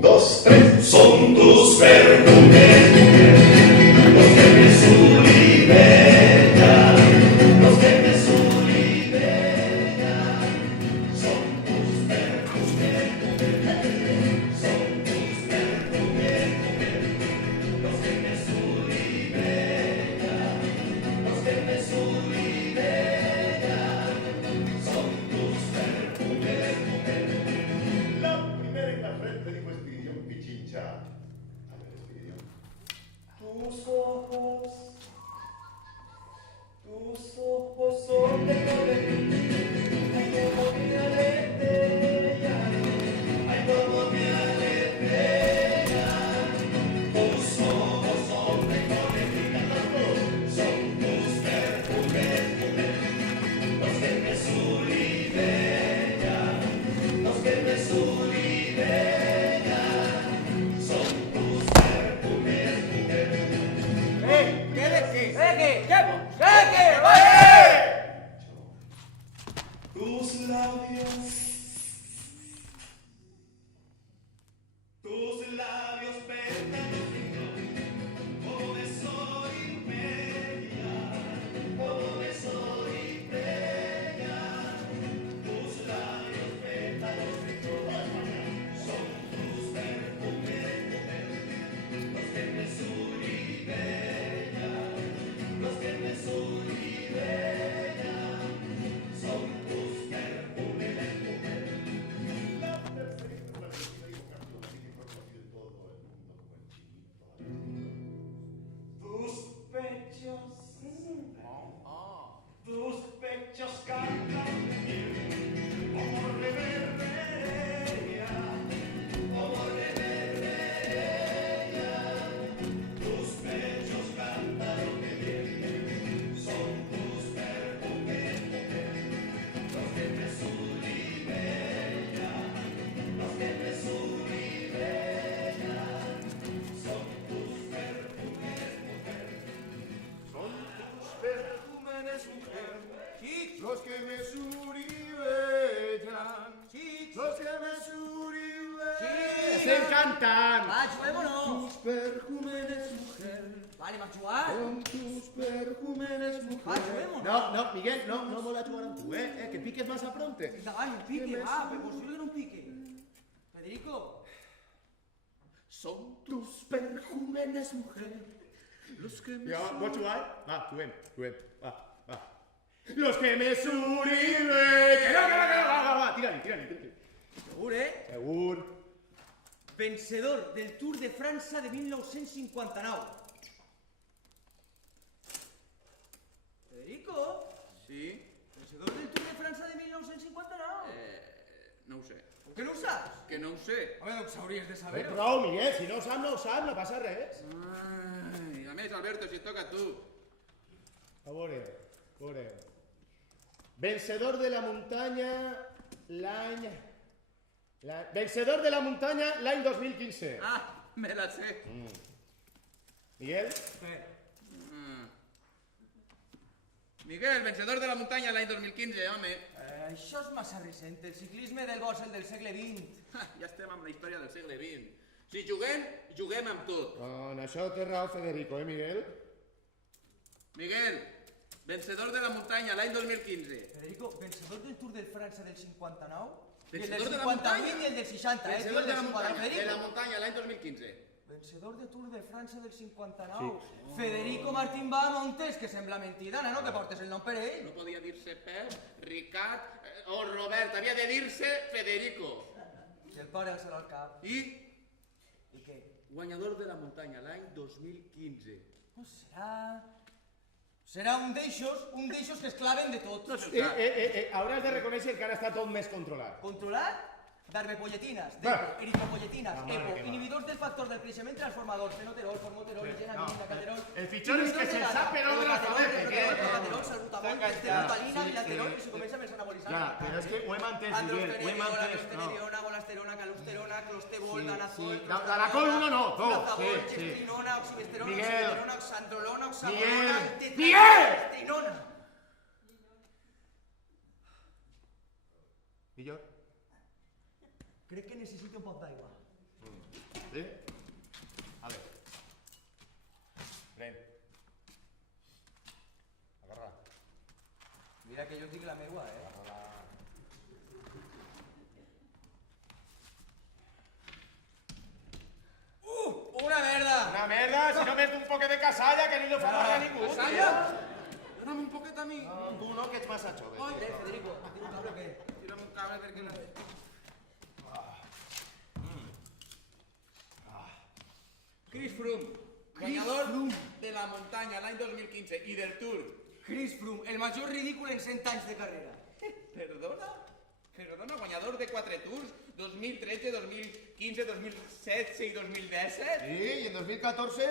Un, dos, tres. Son tus perfumes, los que me sublimean, los que me sublimean. Son tus perfumes, son tus perfumes, los que me sublimean, los que me sublimean. Son tus perfumes. La primera en la frente dijo Espiridión Pichincha. A ver, Espiridión. Tus ojos son de color, ay como me aletean, ay como me aletean. Tus ojos son de color, son tus perfumes, los que me sublimean, los que me sublimean. Son tus perfumes, ¿Qué de qué? ¿Qué? tus labios pétalos como beso y media, como beso y media. Tus labios pétalos son tus perfumes, los que me sublimean, los que me sublimean. Son tus perfumes, la perfecta vestida y vocación, así que conocido en todo el mundo como el chinito. Tus pechos cantan como reverberea, como reverberea. Tus pechos cantan lo que viene, son tus perfumes, los que me sublimean, los que me sublimean. Son tus perfumes, mujer. Son tus perfumes, mujer. Los que me sublimean, los que me sublimean. Se encantan. Va, juguémonos. Tus perfumes, mujer. Vale, va a jugar. Son tus perfumes, Va, mujer. juguémonos. No, Miguel, no mola jugar amb tu, que piques más a pronte. Endavant, un pique, va, però posible que no un pique. Federico. Son tus perfumes, mujer. Los que me Ja, vols jugar? Va, juguem, va. Los que me sublimen. Que no, va, tira-li. Segur, Segur. Vencedor del Tour de França de 1959. Federico. Sí? Vencedor del Tour de França de 1959. No ho sé. Com que no ho saps? Que no ho sé. Home, doncs hauries de saber-ho. Prou, Miguel, si no ho sap, no passa res. Ai, a més, Alberto, si et toca a tu. A veure. Vencedor de la muntanya l'any... Vencedor de la muntanya l'any 2015. Ah, me la sé. Miguel? Miguel, vencedor de la muntanya l'any 2015, home. Això és massa recent. El ciclisme del bo és el del segle XX. Ja estem amb la història del segle XX. Si juguem amb tot. En això té raó Federico, Miguel? Miguel, vencedor de la muntanya l'any 2015. Federico, vencedor del Tour de França del 59? I el Vencedor del de la 58 muntanya. i el del 60, Vencedor de la muntanya, Federico. l'any 2015. Vencedor de Tour de França del 59. Sí. Federico Martín Montes, que sembla mentida, nano, que portes el nom per ell. No podia dir-se Pep, Ricard o Robert, havia de dir-se Federico. I el pare alçarà el cap. I I què? guanyador de la muntanya l'any 2015. No serà... Serà un d'eixos que es claven de tot. No s'ho sap. Hauràs de reconèixer que ara està tot més controlat. Controlat? Darbepolletinas, Va. eritropolletinas, La mare EPO, que va. inhibidors del factor del creixement transformador, fenoterol, formoterol, igenamina, caterol... el pitjor és que se'n sap per ordre alfabètic, Caterol, salbutamol, esterotalina, bilaterol, i si comença amb els anabolizants. Clar, però és que ho hem entès, Miguel, ho hem Androstenediol, entès. androstenediona, golasterona, calusterona, clostebol, danazol... L'alcohol uno no, tot, Flazabol, sí. gestrinona, oxibesterona, Miguel. oxibesterona, oxandrolona, Miguel. oxamolona, Miguel. tetrinona. I jo? Crec que necessito un pot d'aigua. Sí? A ver. Ven. Agarra. Mira que jo et dic la meua, Una merda! Una merda, si només d'un poquet de casalla que ni lo fa pagar ningú. Casalla? Dóna'm un poquet a mi. Tu no, que ets massa jove. Federico, ¿tienes un cable o qué? Tira'm un cable perquè la... Chris Froome, guanyador de la muntanya l'any 2015 i del Tour. Chris Froome, el major ridícul en 100 anys de carrera. Perdona, guanyador de 4 Tours, 2013, 2015, 2016 i 2017. Sí, i en 2014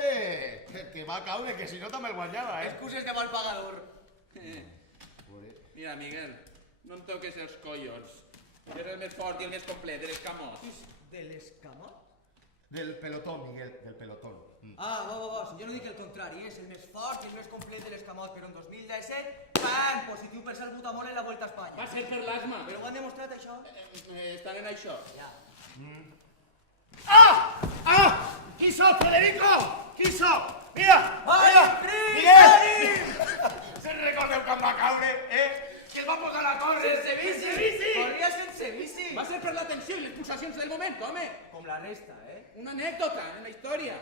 que va caure, que si no també el guanyava, Excuses de mal pagador. Mira, Miguel, no em toques els collons. És el més fort i el més complet de l'escamot. ¿De l'escamot? Del pelotón, Miguel, del pelotón. Ah, va, jo no dic el contrari, és el més fort i el més complet de l'escamot, però en 2017, ¡pam! Positiu per salbutamol en la Vuelta a Espanya. Va ser per l'asma. Però ho han demostrat, això? Estan en això. Ja. ¡Ah! ¿Quién sos, Federico? ¿Quién sos? Mira! Ai, mira, Cris! Miguel! Se'n recordeu quan va caure, Que el va posar a córrer. Sense bici! bici! Corria sense bici! Va ser per la tensió i les pulsacions del moment, home. Com la resta, Una anècdota en la història.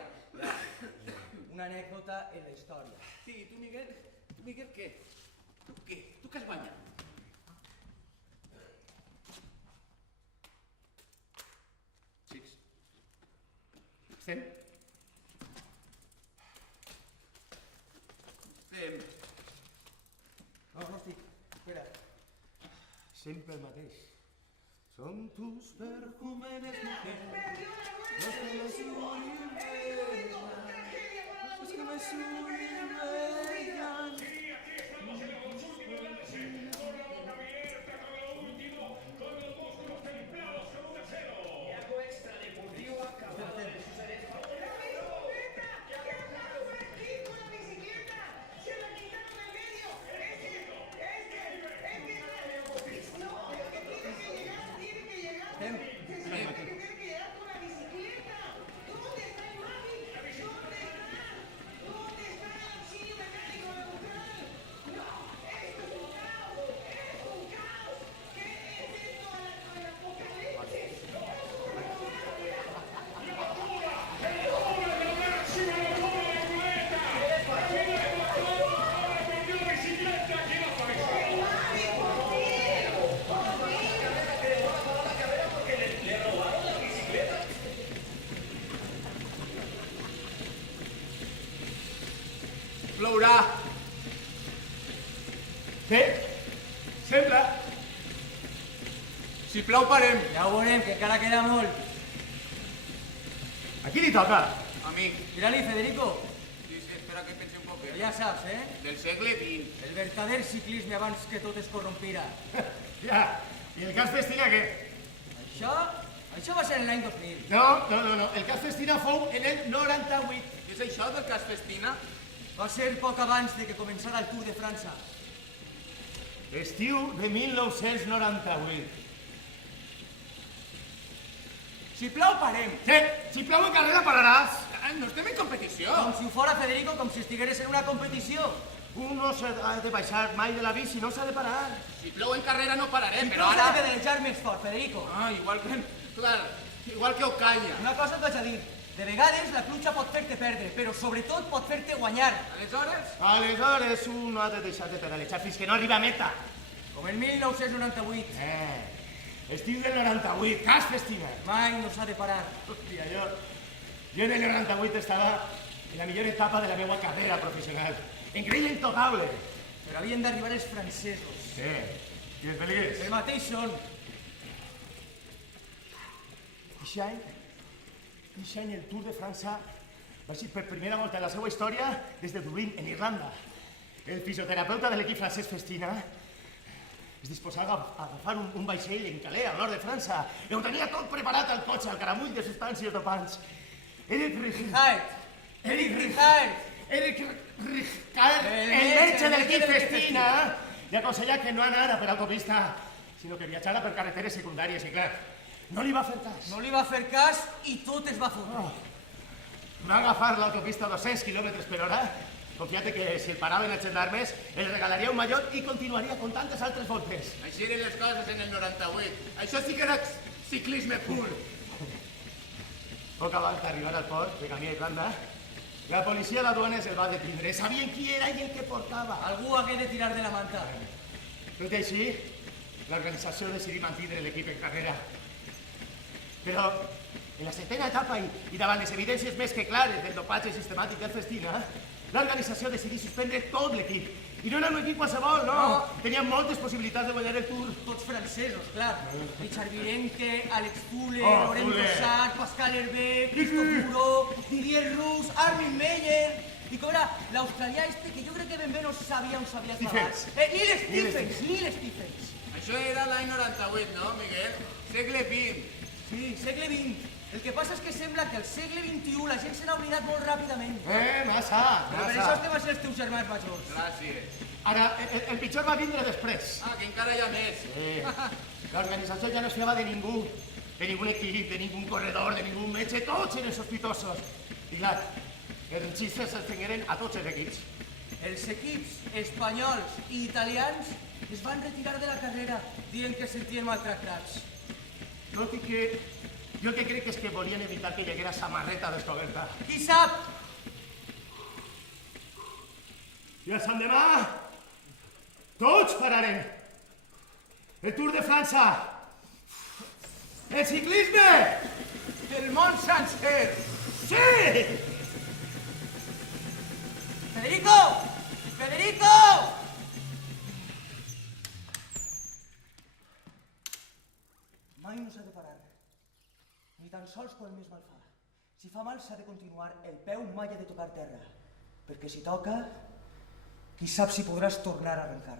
Una anècdota en la història. Sí, tu, Miguel? Tu, Miguel, què? Tu què? Tu què has guanyat? Xics. Estem? Fem. No estic. Espera. Sempre el mateix. Son tus perfumes, mujer. Los que me sublimean. Plourà. Què? Sembla. Si plou, parem. Ja ho veurem, que encara queda molt. A qui li toca? A mi. Mira-li, Federico. Sí, espera que pensi un poc. Ja saps, Del segle XX. El verdader ciclisme abans que tot es corrompira. Ja. I el cas Festina, què? Això va ser en l'any 2000. No. El cas Festina fou en el 98. Què és això del cas Festina? Va ser poc abans de que començara el Tour de França. Estiu de 1998. Si plou, parem. Sí, si plou en carrera pararàs. No estem en competició. Com si ho fora, Federico, com si estigueres en una competició. Un no s'ha de baixar mai de la bici, no s'ha de parar. Si plou en carrera no pararem, Si però plou, s'ha ara... de pedalejar més fort, Federico. Ah, igual que... Clar, igual que Ocaña. Una cosa et vaig a dir. De vegades la pluja pot fer-te perdre, però sobretot pot fer-te guanyar. Aleshores... Aleshores, un no ha de deixar de pedalejar fins que no arriba a meta. Com el 1998. Estiu del 98, cas Festina. Mai no s'ha de parar. Hòstia, jo en el 98 estava en la millor etapa de la meva carrera professional. Increïble, intocable. Però havien d'arribar els francesos. Sí, i els belgues. El mateix són. Aquest any el Tour de França va ser per primera volta en la seva història des de Dublín, en Irlanda. El fisioterapeuta de l'equip francès Festina es disposava a agafar un vaixell en Calais, al nord de França, on tenia tot preparat al cotxe, al caramull de substàncies dopants. Eric Ricard, el metge de l'equip Festina, li aconsellà que no anara per autopista, sinó que viatjara per carreteres secundàries, i clar, No li va fer cas. No li va fer cas i tot es va fotre. Va agafar l'autopista a 200 km per hora, confiant que si el paraven els gendarmes, el regalaria un mallot i continuaria con tantes altres voltes. Així eren les coses en el 98. Això sí que era ciclisme pur. Poc abans d'arribar al port de camí a Irlanda, la policia d'aduanes el va detindre. Sabien qui era i el que portava. Algú hagué de tirar de la manta. Tot i així, l'organització decidí mantindre l'equip en carrera. Però en la setena etapa i davant les evidències més que clares del dopatge sistemàtic del Festina, l'organització decidí suspendre tot l'equip. I no era un equip qualsevol, no. Tenien moltes possibilitats de guanyar el Tour. Tots francesos, clar. Richard Virenque, Alex Fuller, Oh, Laurent Fuller. Brossard, Pascal Hervé, Christophe Moreau, Didier Rous, Armin Meyer... I com era l'australià este, que jo crec que ben bé no sabia on s'havia clavat. Stephens. Neil Stephens. Això era l'any 98, no, Miguel? Segle XX. Sí, segle XX. El que passa és que sembla que al segle XXI la gent se n'ha oblidat molt ràpidament. Massa. Però per això estem a ser els teus germans majors. Gràcies. Ara, el pitjor va vindre després. Que encara hi ha més. L'organització ja no es fiava de ningú. De ningú equip, de ningú corredor, de ningú metge. Tots eren sospitosos. I clar, els xistes s'estengueren a tots els equips. Els equips espanyols i italians es van retirar de la carrera dient que es sentien maltractats. Tot i que jo el que crec és que volien evitar que hi haguera samarreta descoberta. Qui sap? I el Sant demà, tots pararem. El Tour de França. El ciclisme. El món sencer. Sí! ¡Federico! ¡Federico! Mai no s'ha de parar, ni tan sols quan més mal fa. Si fa mal s'ha de continuar, el peu mai ha de tocar terra, perquè si toca, qui sap si podràs tornar a arrencar.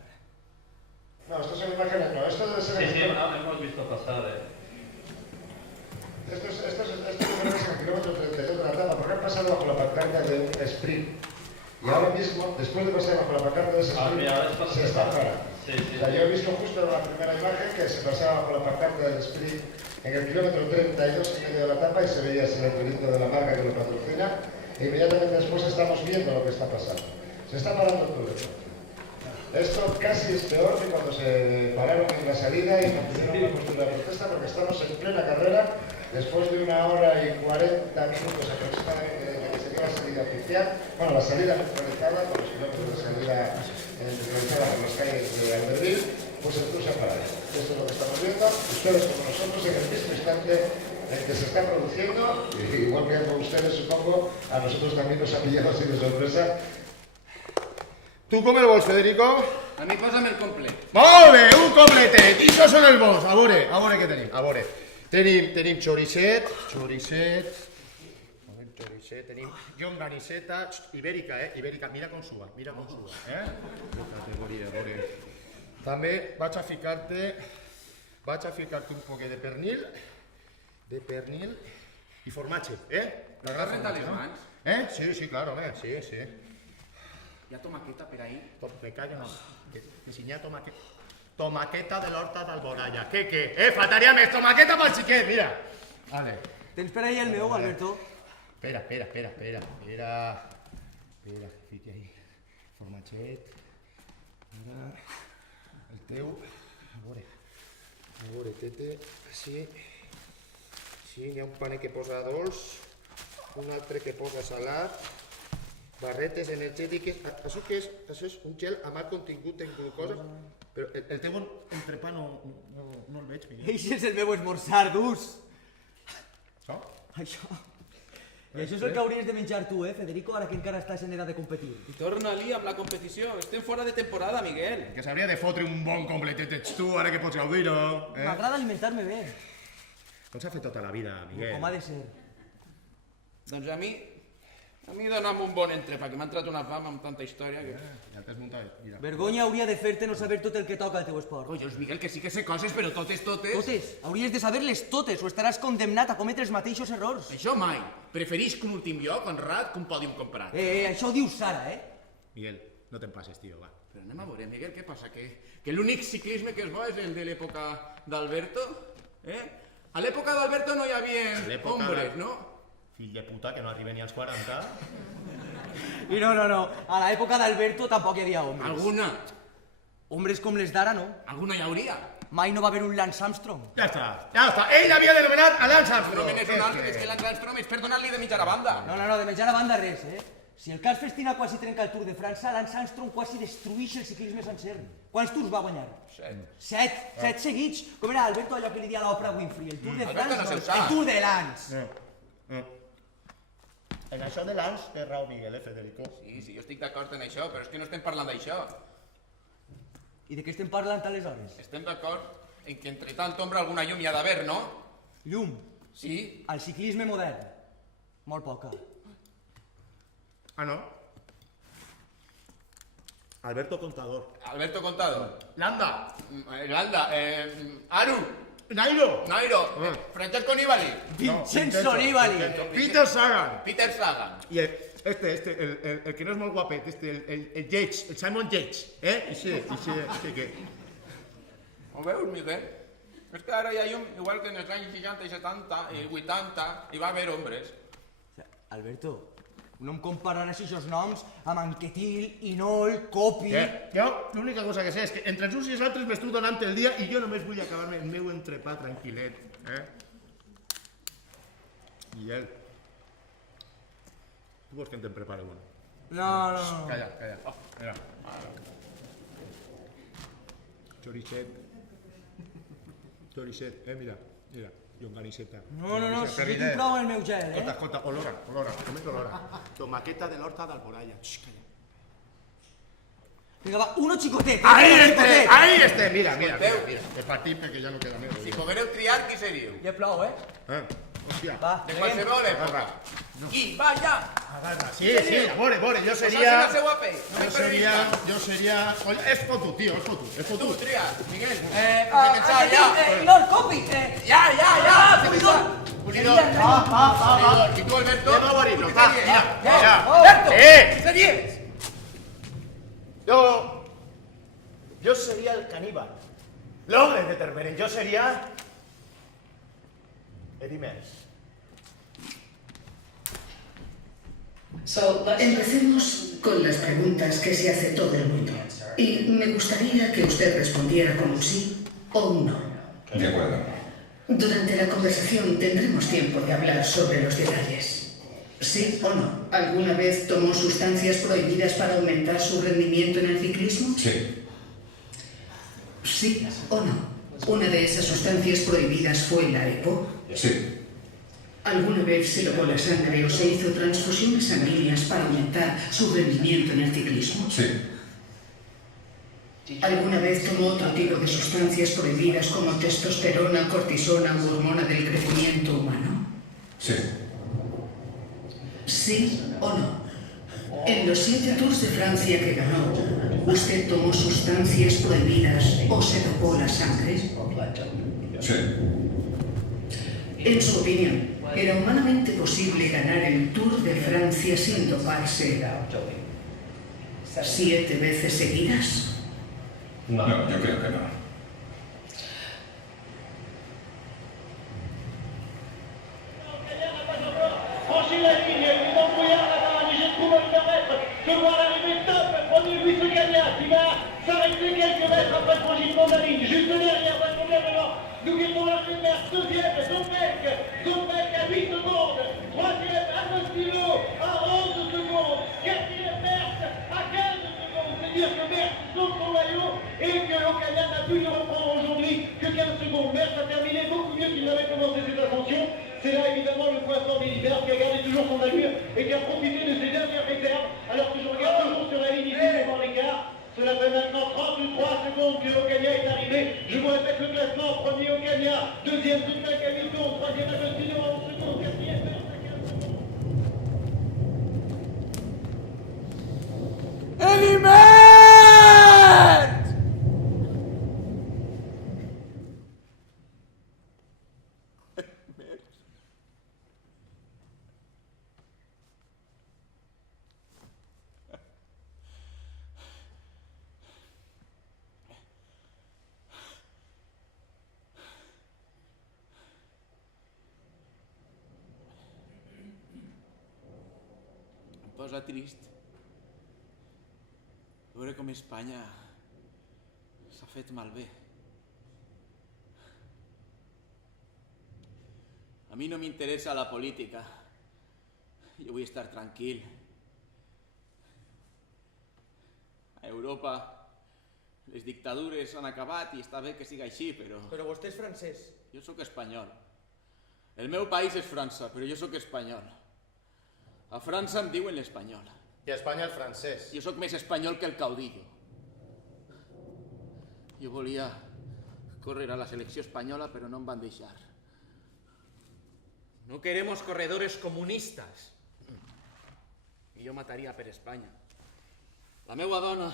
No, estas son imágenes, no, esto debe ser... Sí, hemos visto pasar, Estos imágenes en el kilómetro 32 de la etapa, porque han pasado bajo la pancarta de un sprint. Y ahora mismo, después de pasar bajo la pancarta de ese sprint, mira, ahora es para se está empezar. parando. Sí, sí. O sea, yo he visto justo en la primera imagen que se pasaba bajo la pancarta del sprint en el kilómetro 32 en medio de la etapa y se veía ese letrerito de la marca que lo patrocina. E inmediatamente después estamos viendo lo que está pasando. Se está parando el Tour. Esto casi es peor que cuando se pararon en la salida y mantuvieron una postura de protesta, porque estamos en plena carrera, después de 1 hora y 40 minutos aproximadamente desde que se dio la salida oficial, bueno, la salida neutralizada, con los kilómetros de salida neutralizada por las calles de Albertville, pues el Tour se ha parado. Esto es lo que estamos viendo, ustedes como nosotros en el mismo instante en que se está produciendo, y igual que con ustedes supongo, a nosotros también nos ha pillado así de sorpresa. Tu com el vols, Federico? A mi posa'm el complet. Molt bé, un completet. I això són els bons. A veure què tenim. A veure, tenim xoricet, tenim llonganiseta, ibèrica, ibèrica. Mira com sua, Categoria, a veure. També vaig a ficar-te un poquet de pernil i formatge, T'has rentat les mans? Sí, claro, sí. Hi ha tomaqueta per ahí? Me callo, no. Que si n'hi ha tomaqueta de l'horta d'Alboraya. Què? Faltaria més tomaqueta pel xiquet, mira. Vale. Tens per ahí el meu, Alberto? Espera. Fica ahí. Formatget. Mira. El teu. A veure, tete. Sí, n'hi ha un paner que posa dolç, un altre que posa salat, barretes energètiques. Això què és? Això és un gel amb alt contingut en glucosa. Però el teu entrepà no el veig, Miguel. Eixe és el meu esmorzar, dus. Això? Això. I això és el que hauries de menjar tu, Federico, ara que encara estàs en edat de competir. I torna-li amb la competició. Estem fora de temporada, Miguel. Que s'hauria de fotre un bon completet ets tu, ara que pots gaudir-ho. M'agrada alimentar-me bé, Com s'ha fet tota la vida, Miguel? com ha de ser. Doncs a mi dona'm un bon entrepà, que m'ha entrat una fam amb tanta història que... Ja t'has muntat, mira. Vergonya hauria de fer-te no saber tot el que toca al teu esport. Collons, Miguel, que sí que sé coses, però totes. Totes. Hauries de saber-les totes o estaràs condemnat a cometre els mateixos errors. Això mai. Preferisc un últim lloc honrat que un pòdium comprat. Això ho diu Sara, Miguel, no te'n passes, tio, va. Però anem a veure, Miguel, què passa? Que l'únic ciclisme que és bo és el de l'època d'Alberto? A l'època d'Alberto no hi havia hombres, no? Fill de puta, que no arriba ni als 40. I no, a l'època d'Alberto tampoc hi havia homes. Alguna. Hombres com les d'ara, no. Alguna hi hauria. Mai no va haver un Lance Armstrong. Ja està. Ell havia denominat a Lance No Armstrong. menes un altre, és que Lance Armstrong és per donar-li de mitjana banda. No, de menjar a banda res, eh? Si el Carles Festina quasi trenca el Tour de França, Lance Armstrong quasi destruïx el ciclisme sencer. Quants tours va guanyar? 7. Set seguits. Com era Alberto allò que li dia a l'Oprah Winfrey? El Tour de Alberto France, no se'l no, sap. el Tour de Lance. En això de Lance té raó Miguel, Federico. Sí, jo estic d'acord en això, però és que no estem parlant d'això. I de què estem parlant aleshores? Estem d'acord en que entre tant ombra alguna llum hi ha d'haver, no? Llum. Sí? Al ciclisme modern. Molt poca. Ah, no? Alberto Contador. Alberto Contador. Landa. Landa. Aru. Nairo. Francesco Nibali. Vincenzo Nibali. Peter Sagan. Peter Sagan. I el que no és molt guapet, el Yates, el Simon Yates, Ixe que... Ho veus, Miguel? És que ara hi ha llum, igual que en els anys 60 i 70 i 80, hi va haver hombres. Alberto, no em compararàs aquests noms amb Anquetil, Inol, Copi... Jo l'única cosa que sé és que entre els uns i els altres m'estic donant el dia i jo només vull acabar-me el meu entrepà tranquil·let, I ell... Tu vols que em te'n prepare una? No. Calla. Mira. Choricet, mira, llonganisseta. No, si jo tinc prou el meu gel, Escolta, olora, només olora. Tomaqueta de l'horta d'Alboraya. Calla. Vinga, va, uno xicotet. Ahí este, mira. El partit perquè ja no queda més. Si poguéreu triar, qui seríeu? Ja plou, Hòstia. Va, De qualsevol època. Qui? Va, ja! Agarra, sí, a veure, jo Posar-se seria... la seua pell. Jo seria... És fotut, tio, és fotut. Tu, tria. Miguel. Pensar, ja. Inol, Copi. Ja. Puridor. I tu, Alberto? Anem a veure-lo, va, mira. Alberto, què series? Jo seria el caníbal. L'home de Terberen, jo seria... Eddie Merckx. Empecemos con las preguntas que se hace todo el mundo. Y me gustaría que usted respondiera con un sí o un no. De acuerdo. Durante la conversación tendremos tiempo de hablar sobre los detalles. ¿Sí o no? ¿Alguna vez tomó sustancias prohibidas para aumentar su rendimiento en el ciclismo? Sí. ¿Sí o no? ¿Una de esas sustancias prohibidas fue la EPO? Sí. ¿Alguna vez se lavó la sangre o se hizo transfusiones sanguíneas para aumentar su rendimiento en el ciclismo? Sí. ¿Alguna vez tomó otro tipo de sustancias prohibidas como testosterona, cortisona u hormona del crecimiento humano? Sí. ¿Sí o no? En los 7 Tours de Francia que ganó, ¿usted tomó sustancias prohibidas o se dopó la sangre? Sí. En su opinión, ¿era humanamente posible ganar el Tour de Francia sin doparse 7 veces seguidas? No, yo creo que no. Franchis la ligne, il est embrouillard là-bas, mais j'ai trouvé le mètre. Je vois l'arrivée top, premier Luis Ocaña qui va s'arrêter quelques mètres après le franchissement de la ligne. Juste derrière, va combien devant Douguet pour la Schubert, deuxième, Zombek à 8 secondes, troisième, Agostino à 11 secondes, quatrième, Merckx à 15 secondes. C'est dire que Merckx sauve son maillot et que Ocaña n'a pu le reprendre aujourd'hui que 15 secondes. Merckx a terminé beaucoup mieux qu'il n'avait commencé ses ascensions. C'est là évidemment le point fort d'Hilbert qui a gardé toujours son allure et qui a profité de ses dernières réserves. Alors que je regarde toujours sur la ligne ici devant l'écart. Cela fait maintenant 33 secondes que Ocaña est arrivé. Je vous répète le classement. Premier Ocaña, deuxième Zombek à 8 secondes, troisième Agostino à 11 secondes, quatrième Merckx à 15 secondes. cosa trist. Veure com Espanya s'ha fet malbé. A mi no m'interessa la política. Jo vull estar tranquil. A Europa les dictadures han acabat i està bé que siga així, però... Però vostè és francès. Jo sóc espanyol. El meu país és França, però jo sóc espanyol. A França em diuen l'espanyol. I a Espanya el francès. Jo sóc més espanyol que el caudillo. Jo volia córrer a la selecció espanyola, però no em van deixar. No queremos corredores comunistas. I jo mataria per Espanya. La meua dona,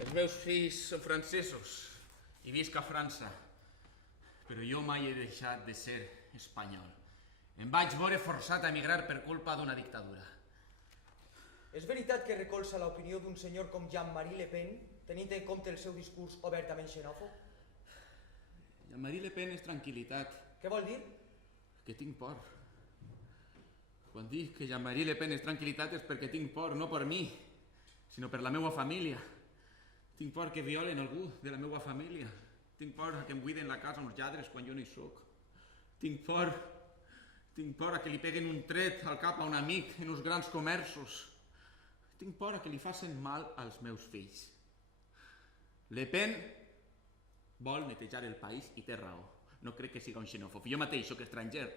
els meus fills són francesos i visc a França. Però jo mai he deixat de ser espanyol. Em vaig veure forçat a emigrar per culpa d'una dictadura. És veritat que recolza l'opinió d'un senyor com Jean-Marie Le Pen, tenint en compte el seu discurs obertament xenòfob? Jean-Marie Le Pen és tranquil·litat. Què vol dir? Que tinc por. Quan dic que Jean-Marie Le Pen és tranquil·litat és perquè tinc por, no per mi, sinó per la meva família. Tinc por que violen algú de la meva família. Tinc por que em buiden la casa uns lladres quan jo no hi soc. Tinc por que li peguen un tret al cap a un amic en uns grans comerços. Tinc por que li facin mal als meus fills. Le Pen vol netejar el país i té raó. No crec que siga un xenòfob. Jo mateix soc estranger.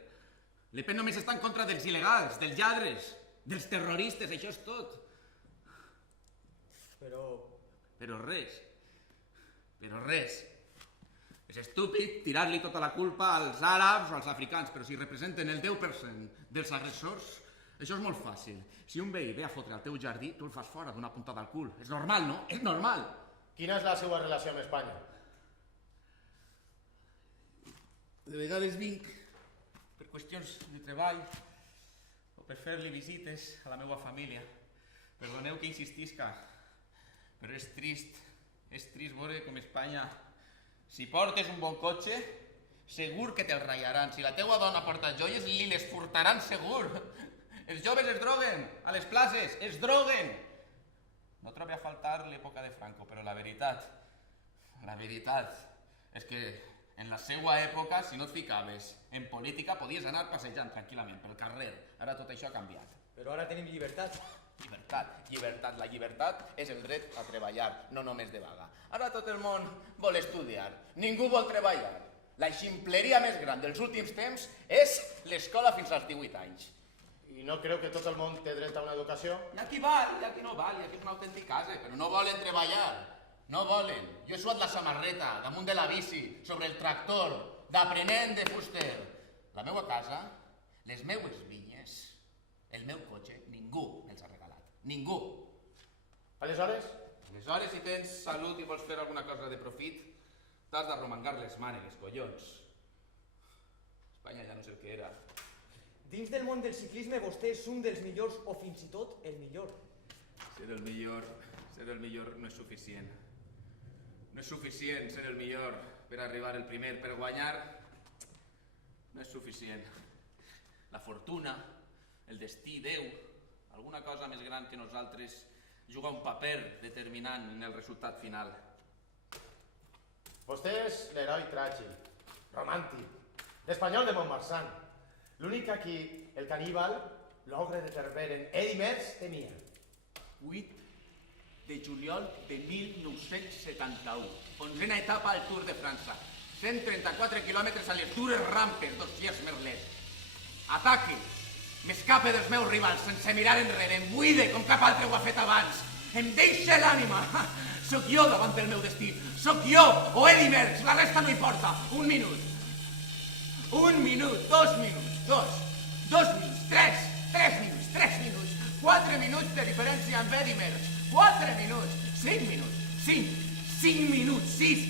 Le Pen només està en contra dels il·legals, dels lladres, dels terroristes, això és tot. Però res. És estúpid tirar-li tota la culpa als àrabs o als africans, però si representen el 10% dels agressors, això és molt fàcil. Si un veí ve a fotre al teu jardí, tu el fas fora d'una puntada al cul. És normal, no? És normal. Quina és la seva relació amb Espanya? De vegades vinc per qüestions de treball o per fer-li visites a la meva família. Perdoneu que insistisca, però és trist veure com Espanya... Si portes un bon cotxe, segur que te'l ratllaran. Si la teua dona porta joies, li les furtaran segur. Els joves es droguen a les places, es droguen. No trobo a faltar l'època de Franco, però la veritat és que en la seva època, si no et ficaves en política, podies anar passejant tranquil·lament pel carrer. Ara tot això ha canviat. Però ara tenim llibertat. Llibertat. La llibertat és el dret a treballar, no només de vaga. Ara tot el món vol estudiar, ningú vol treballar. La ximpleria més gran dels últims temps és l'escola fins als 18 anys. I no creu que tot el món té dret a una educació? Hi ha qui val, hi ha qui no val, hi ha qui és un autèntic ase, però no volen treballar. No volen. Jo he suat la samarreta, damunt de la bici, sobre el tractor, d'aprenent de fuster. La meua casa, les meues vinyes, el meu cotxe, ningú me'ls ha regalat. Ningú. Aleshores, si tens salut i vols fer alguna cosa de profit, t'has d'arromangar les mànegues, collons. Espanya ja no sé el que era. Dins del món del ciclisme vostè és un dels millors o fins i tot el millor. Ser el millor no és suficient. No és suficient ser el millor per arribar el primer, per guanyar. No és suficient. La fortuna, el destí, Déu, alguna cosa més gran que nosaltres juga un paper determinant en el resultat final. vostè és l'heroi tràgic, romàntic, l'espanyol de Montmarsan, l'únic a qui el caníbal, l'ogre de Cerveren, Eddy Merckx, temia. 8 de juliol de 1971, 11a etapa al Tour de França, 134 quilòmetres a les dures rampes dels Gers Merlets. Ataque, m'escape dels meus rivals sense mirar enrere, em buide com cap altre ho ha fet abans, em deixa l'ànima. Sóc jo davant del meu destí, sóc jo o Eddy Merckx, la resta no importa. Un minut, 2 minuts, 2 minuts, 3 minuts, 4 minuts de diferència amb Eddy Merckx, 4 minuts, 5 minuts, 5 minuts, 6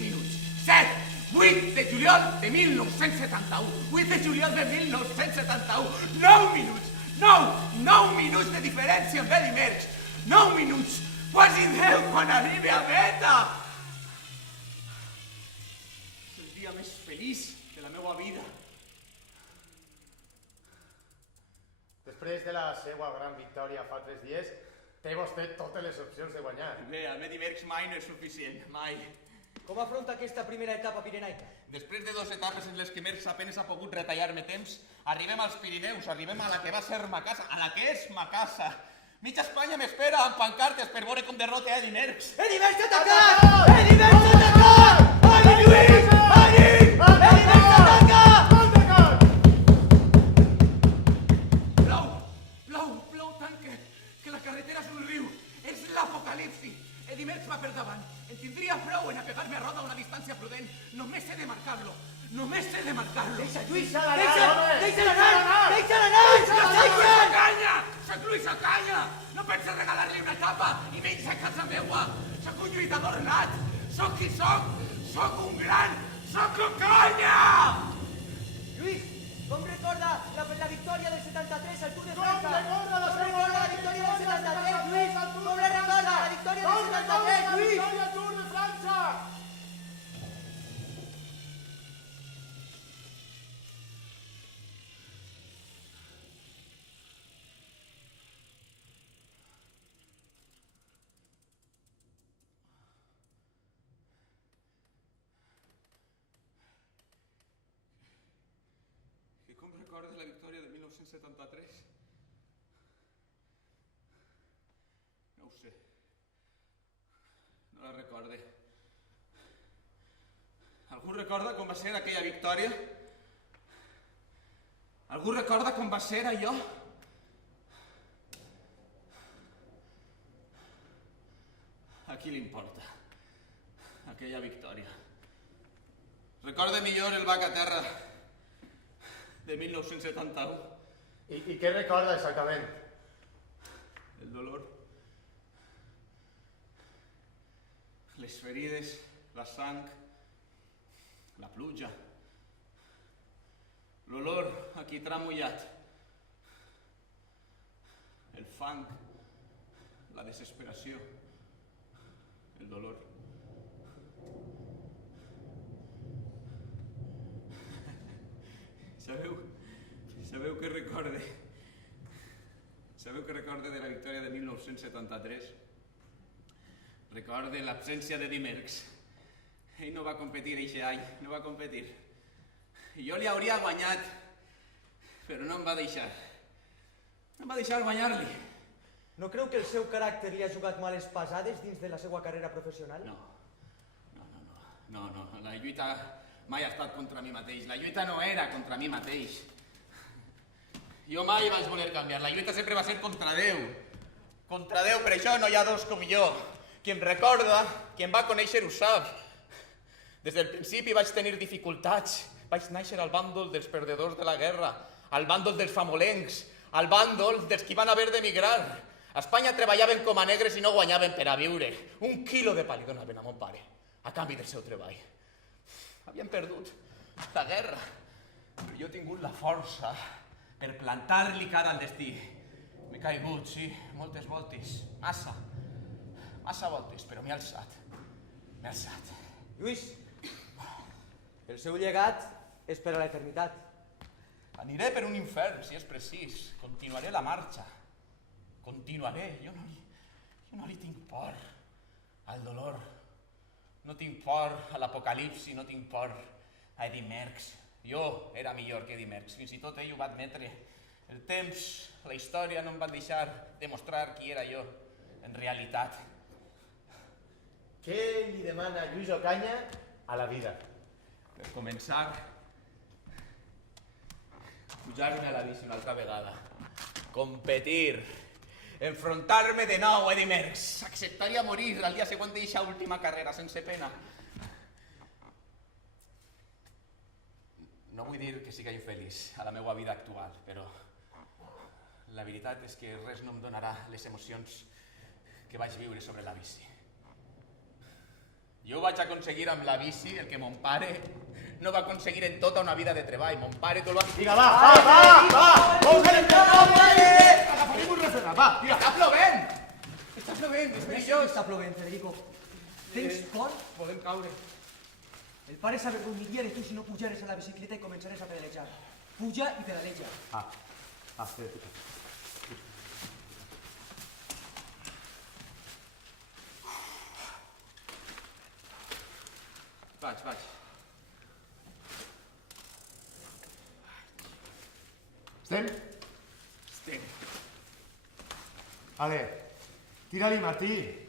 minuts, 7, 8 de juliol de 1971, 8 de juliol de 1971, 9 minuts, 9 minuts de diferència amb Eddy Merckx, 9 minuts, quasi 10 quan arribi a meta. És el dia més feliç de la meva vida. Després de la seva gran victòria fa 3 dies, té vostè totes les opcions de guanyar. Bé, el meu Dimercs mai no és suficient, mai. Com afronta aquesta primera etapa pirenaica? Després de 2 etapes en les que Merckx apenas ha pogut retallar-me temps, arribem als Pirineus, arribem a la que va ser ma casa, a la que és ma casa. Mitja Espanya m'espera amb pancartes per veure com derrote a Eddy Merckx. Eddy Merckx atacat! Eddy Merckx atacat! Allí, Lluís! Allí! Eddy Merckx ataca! Plou tant que la carretera és un riu. És l'apocalipsi. Eddy Merckx va per davant. En tindria prou en apegar-me a roda a una distància prudent. Només he de marcar-lo. Només he de marcar-lo. Deixa, Lluís! Deixa'l anar! Deixa'l anar! Deixa'l anar! Soc Lluís Ocaña! Soc Lluís Ocaña! No penses regalar-li una etapa i menys a casa meua! Soc un lluitador nat! Soc qui soc! Soc un gran! Soc Ocaña! Lluís, com recorda la victòria del 73 al Tour de França? recorda la Com recorda la victòria del 73, Lluís? Com recorda la victòria del 73, Lluís? Victòria Tour de França! I com recordes la victòria de 1973? No ho sé. No la recorde. Algú recorda com va ser aquella victòria? Algú recorda com va ser allò? A qui li importa aquella victòria? Recorda millor el Bac a terra de 1971. I què recorda exactament? El dolor, les ferides, la sang, la pluja, l'olor a quitrà mullat, el fang, la desesperació, el dolor. Sabeu què recorde? Sabeu què recorde de la victòria de 1973? Recorde l'absència d'Eddy Merckx. Ell no va competir eixe any, no va competir. I jo li hauria guanyat, però no em va deixar. No em va deixar guanyar-li. No creu que el seu caràcter li ha jugat males passades dins de la seva carrera professional? No. La lluita mai ha estat contra mi mateix. La lluita no era contra mi mateix. Jo mai vaig voler canviar. La lluita sempre va ser contra Déu. Contra Déu, per això no hi ha dos com jo. Qui em recorda, qui em va conèixer ho sap. Des del principi vaig tenir dificultats. Vaig néixer al bàndol dels perdedors de la guerra, al bàndol dels famolencs, al bàndol dels qui van haver d'emigrar. A Espanya treballaven com a negres i no guanyaven per a viure. 1 quilo de pa li donaven a mon pare, a canvi del seu treball. Havien perdut la guerra, però jo he tingut la força per plantar-li cara al destí. M'he caigut, sí, moltes voltes, massa voltes, però m'he alçat. Lluís, el seu llegat és per a l'eternitat. Aniré per un infern, si és precís. Continuaré la marxa. Continuaré. Jo no li tinc por al dolor. No tinc por a l'apocalipsi, no tinc por a Eddy Merckx. Jo era millor que Eddy Merckx, fins i tot ell ho va admetre. El temps, la història no em van deixar demostrar qui era jo, en realitat. Què li demana Lluís Ocaña a la vida? Per començar, pujar-me a la bici una altra vegada. Competir. Enfrontar-me de nou a Eddy Merckx. Acceptaria morir al dia següent d'eixa última carrera, sense pena. No vull dir que siga infeliç a la meva vida actual, però la veritat és que res no em donarà les emocions que vaig viure sobre la bici. Jo vaig aconseguir amb la bici el que mon pare no va aconseguir en tota una vida de treball. Mon pare tot lo ha... Vinga, va! Agafarem un refredat, va, tira! Està plovent! Està plovent, és perillós. Està plovent, Federico. Tens por? Podem caure. El pare s'avergonyiria de tu si no pujares a la bicicleta i començares a pedalejar. Puja i pedaleja. Federico. Vaig. Estem? Estem. Ale, tira-li, Martí.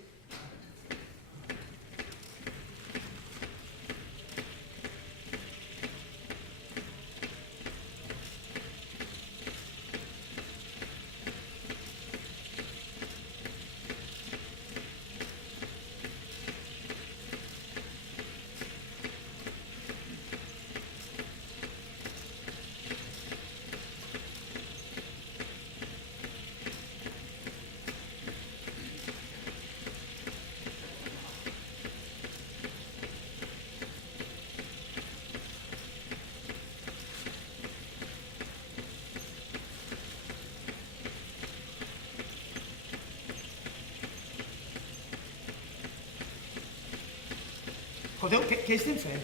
Escolteu, què estem fent?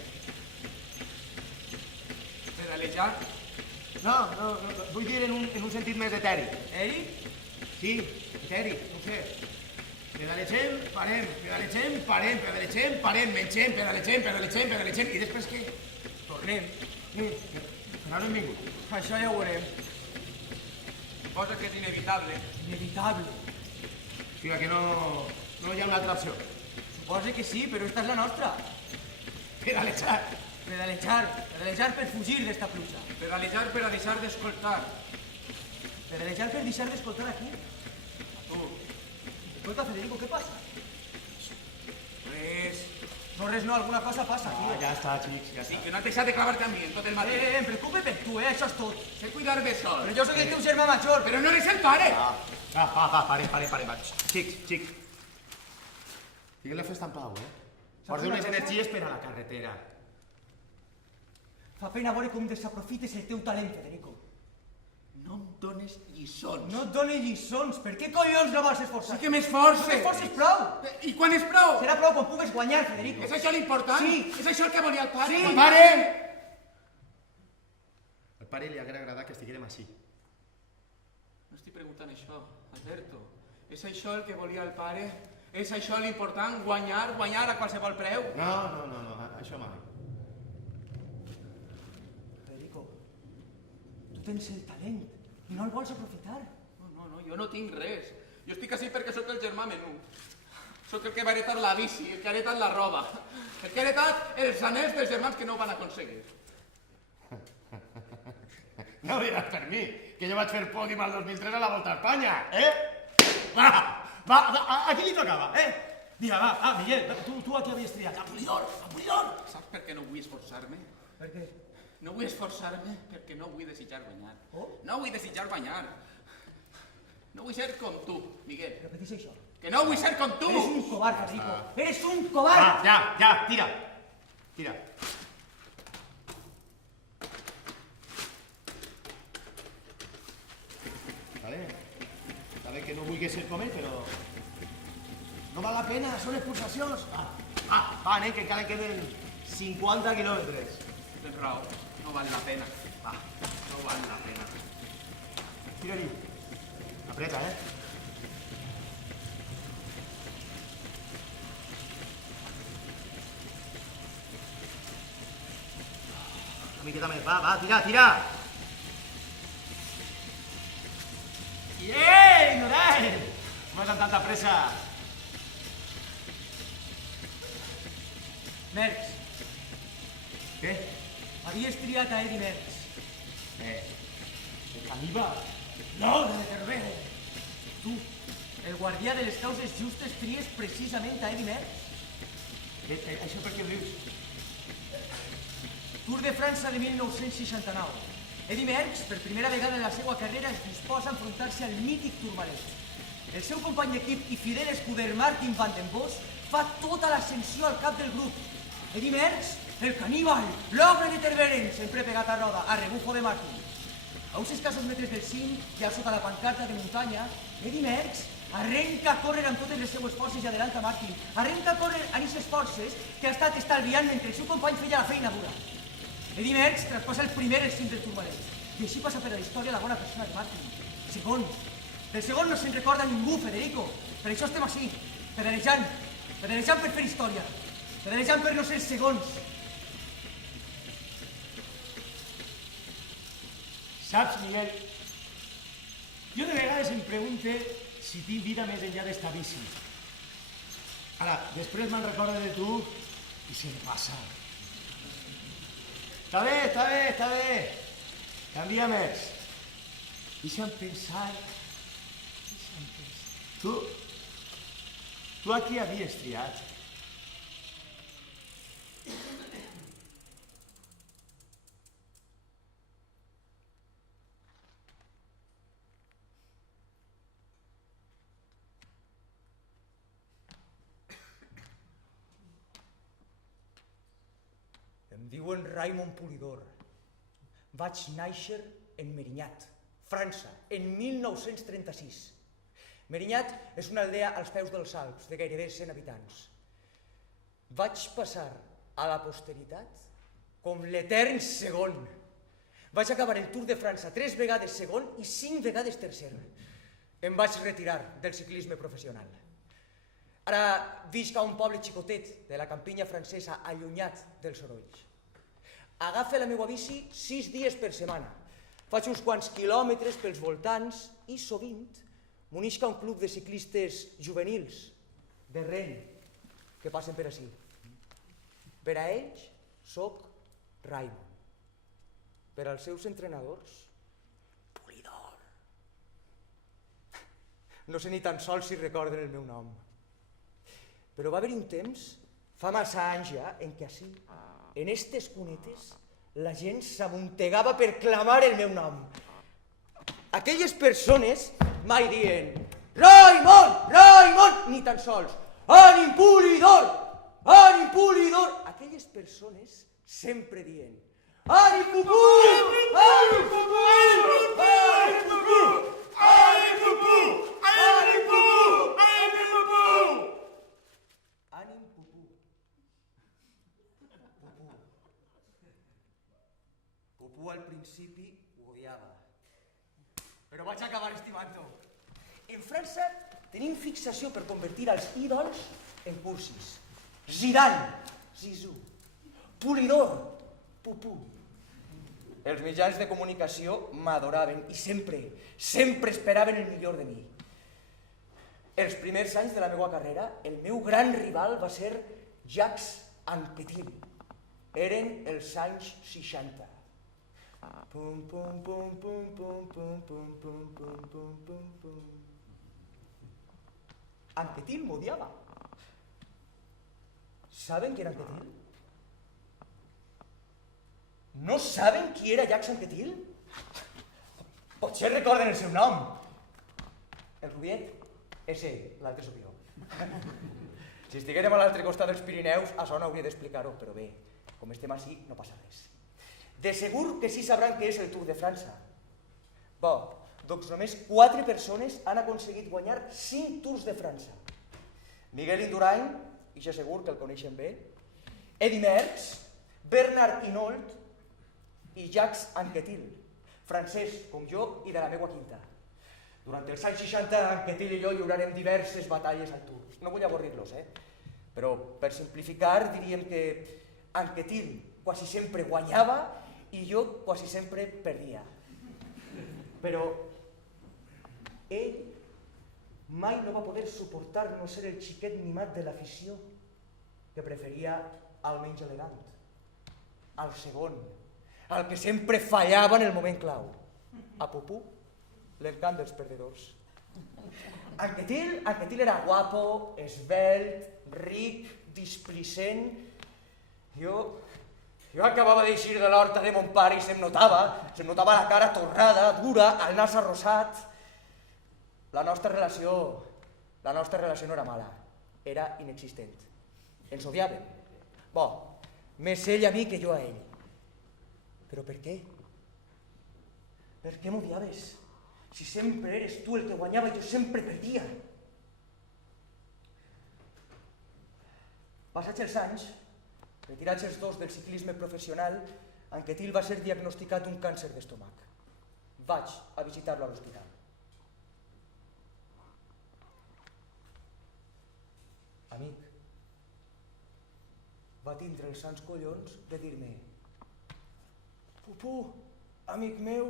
Pedalejar? No, vull dir en un sentit més etèric. Ell? Sí, etèric, no sé. Pedalegem, parem, pedalegem, parem, pedalegem, parem, mengem, pedalegem, i després què? Tornem. Però no hem vingut. Això ja ho veurem. Cosa que és inevitable. Inevitable. O sigui que no hi ha una altra opció. Suposa que sí, però esta és la nostra. Pedalejar. Pedalejar per fugir d'esta pluja. Pedalejar per a deixar d'escoltar. Pedalejar per deixar d'escoltar aquí. Tu. Escolta, Federico, què passa? Res. Res, no, alguna cosa passa, tio. Ja està, xics, ja Sí, està. que no has deixat de clavar-te amb mi en tot el matí. Em preocupe per tu, això és tot. Sé cuidar-me sol. Però jo sóc el teu germà major. Però no eres el pare. Va, parem. Xics. Digueu la festa en pau, Guardeu les energies per a la carretera. Fa pena veure com desaprofites el teu talent, Federico. No em dones lliçons. No et dones lliçons. Per què collons no vols esforçar? Sí que m'esforce. No t'esforces prou. I quan és prou? Serà prou quan pugues guanyar, Federico. És això l'important? Sí. És això el que volia el pare? Sí. Parem! Al pare li haguera agradat que estiguérem així. No estic preguntant això, Alberto. És això el que volia el pare? És això l'important? Guanyar a qualsevol preu? No, això mai. Federico, tu tens el talent i no el vols aprofitar. No, jo no tinc res. Jo estic així perquè sóc el germà menú. Sóc el que va heretar la bici, el que ha heretat la roba, el que ha heretat els anells dels germans que no ho van aconseguir. No ho diràs per mi, que jo vaig fer pòdium al 2003 a la Volta a Espanya, Va, a qui li tocava, Vinga, va, Miguel, tu a qui havies triat? A Pulidor! Saps per què no vull esforçar-me? Per què? No vull esforçar-me perquè no vull desitjar guanyar. Oh? No vull desitjar guanyar. No vull ser com tu, Miguel. Repeteix això. Que no vull ser com tu! Eres un covard, Federico. Eres un covard! Ja, tira. Vale que no vulguis ser com ell, però... No val la pena, són expulsacions. Va, nen, que encara queden 50 quilòmetres. Tens raó, no val la pena. No val la pena. Tira-li. Apreta, Una miqueta més, va, tira! Ei, Noray! No vas amb tanta pressa. Merckx, Què? havies triat a Eddie Merckx. El caníbal? No, de Cervera. Tu, el guardià de les causes justes, tries precisament a Eddie Merckx. Això per què ho dius? Tour de França de 1969. Eddie Merckx, per primera vegada en la seva carrera, es disposa a enfrontar-se al mític Tourmalet. El seu company d'equip i fidel escuder Martin van den Bos fa tota l'ascensió al cap del grup. Eddie Merckx, el caníbal, l'ogre de Terveren, sempre pegat a roda, a rebufo de Martin. A uns escassos metres del cim, ja sota la pancarta de muntanya, Eddie Merckx arrenca a córrer amb totes les seues forces i adelanta Martin. Arrenca a córrer amb aquestes forces que ha estat estalviant mentre el seu company feia la feina dura. Eddie Merckx traspassa el primer el cim del Tourmalet i així passa per a la història la bona persona de Martin. Segon. Del segon no se'n recorda ningú, Federico. Per això estem així, pedalejant per fer història, pedalejant per no ser segons, Saps, Miguel, jo de vegades em pregunte si tinc vida més enllà d'esta bici. Ara, després me'n recordo de tu i se me passa. Està bé, està bé, està bé. Canvia més. Deixa'm pensar. Tu aquí havies triat. Em diuen Raimon Polidor. Vaig nàixer en Merinyat, França, en 1936. Merinyat és una aldea als peus dels Alps, de gairebé 100 habitants. Vaig passar a la posteritat com l'etern segon. Vaig acabar el Tour de França 3 vegades segon i 5 vegades tercer. Em vaig retirar del ciclisme professional. Ara visc a un poble xicotet de la campinya francesa, allunyat dels sorolls. Agafe la meva bici 6 dies per setmana. Faig uns quants quilòmetres pels voltants i sovint m'unisc a un club de ciclistes juvenils, de Rennes, que passen per ací. Per a ells soc Raimon. Per als seus entrenadors, Polidor. No sé ni tan sols si recorden el meu nom. Però va haver-hi un temps, fa massa anys ja, en què ací, en estes cunetes, la gent s'amuntegava per clamar el meu nom. Aquelles persones mai dient Raimon, Raimon, ni tan sols Ànim Polidor, Ànim Polidor. Aquelles persones sempre dient Ànim Pupú, Ànim Pupú, Ànim Pupú, Ànim Pupú, Ànim Pupú, Ànim Pupú. Ànim Pupú. Pupú al principi ho odiava, però vaig acabar estimant-ho. En França tenim fixació per convertir els ídols en cursis. Zidane, Zizou, Polidor, Pupú. Els mitjans de comunicació m'adoraven i sempre esperaven el millor de mi. Els primers anys de la meva carrera, el meu gran rival va ser Jacques Anquetil. Eren els anys 60. Pum, pum, pum, pum, pum, pum, pum, pum, pum, pum, pum, pum. Anquetil m'odiava. ¿Saben qui era Anquetil? No saben qui era Jacques Anquetil? Potser recorden el seu nom. El Rubiet? És ell, l'altre sóc jo. Si estiguérem a l'altre costat dels Pirineus, això no hauria d'explicar-ho, però bé, com estem així, no passa res. De segur que sí sabran què és el Tour de França. Bo, doncs només 4 persones han aconseguit guanyar 5 Tours de França. Miguel Indurain, i ja segur que el coneixen bé, Eddy Merckx, Bernard Hinault i Jacques Anquetil, francès com jo i de la meva quinta. Durant els anys 60, Anquetil i jo lliurarem diverses batalles al Tour. No vull avorrir-los, però per simplificar diríem que Anquetil quasi sempre guanyava i jo quasi sempre perdia. Però ell mai no va poder suportar no ser el xiquet mimat de l'afició, que preferia al menys elegant, al segon, al que sempre fallava en el moment clau. A Pupú, l'encant dels perdedors. Anquetil era guapo, esvelt, ric, displicent. Jo acabava d'eixir de l'horta de mon pare i se'm notava la cara torrada, dura, el nas arrosat. La nostra relació no era mala, era inexistent. Ens odiàvem. Bo, més ell a mi que jo a ell. Però per què? Per què m'odiaves? Si sempre eres tu el que guanyava i jo sempre perdia. Passats els anys, retirats els dos del ciclisme professional, Anquetil va ser diagnosticat un càncer d'estómac. Vaig a visitar-lo a l'hospital. Amic, va tindre els sants collons de dir-me: Pupú, amic meu,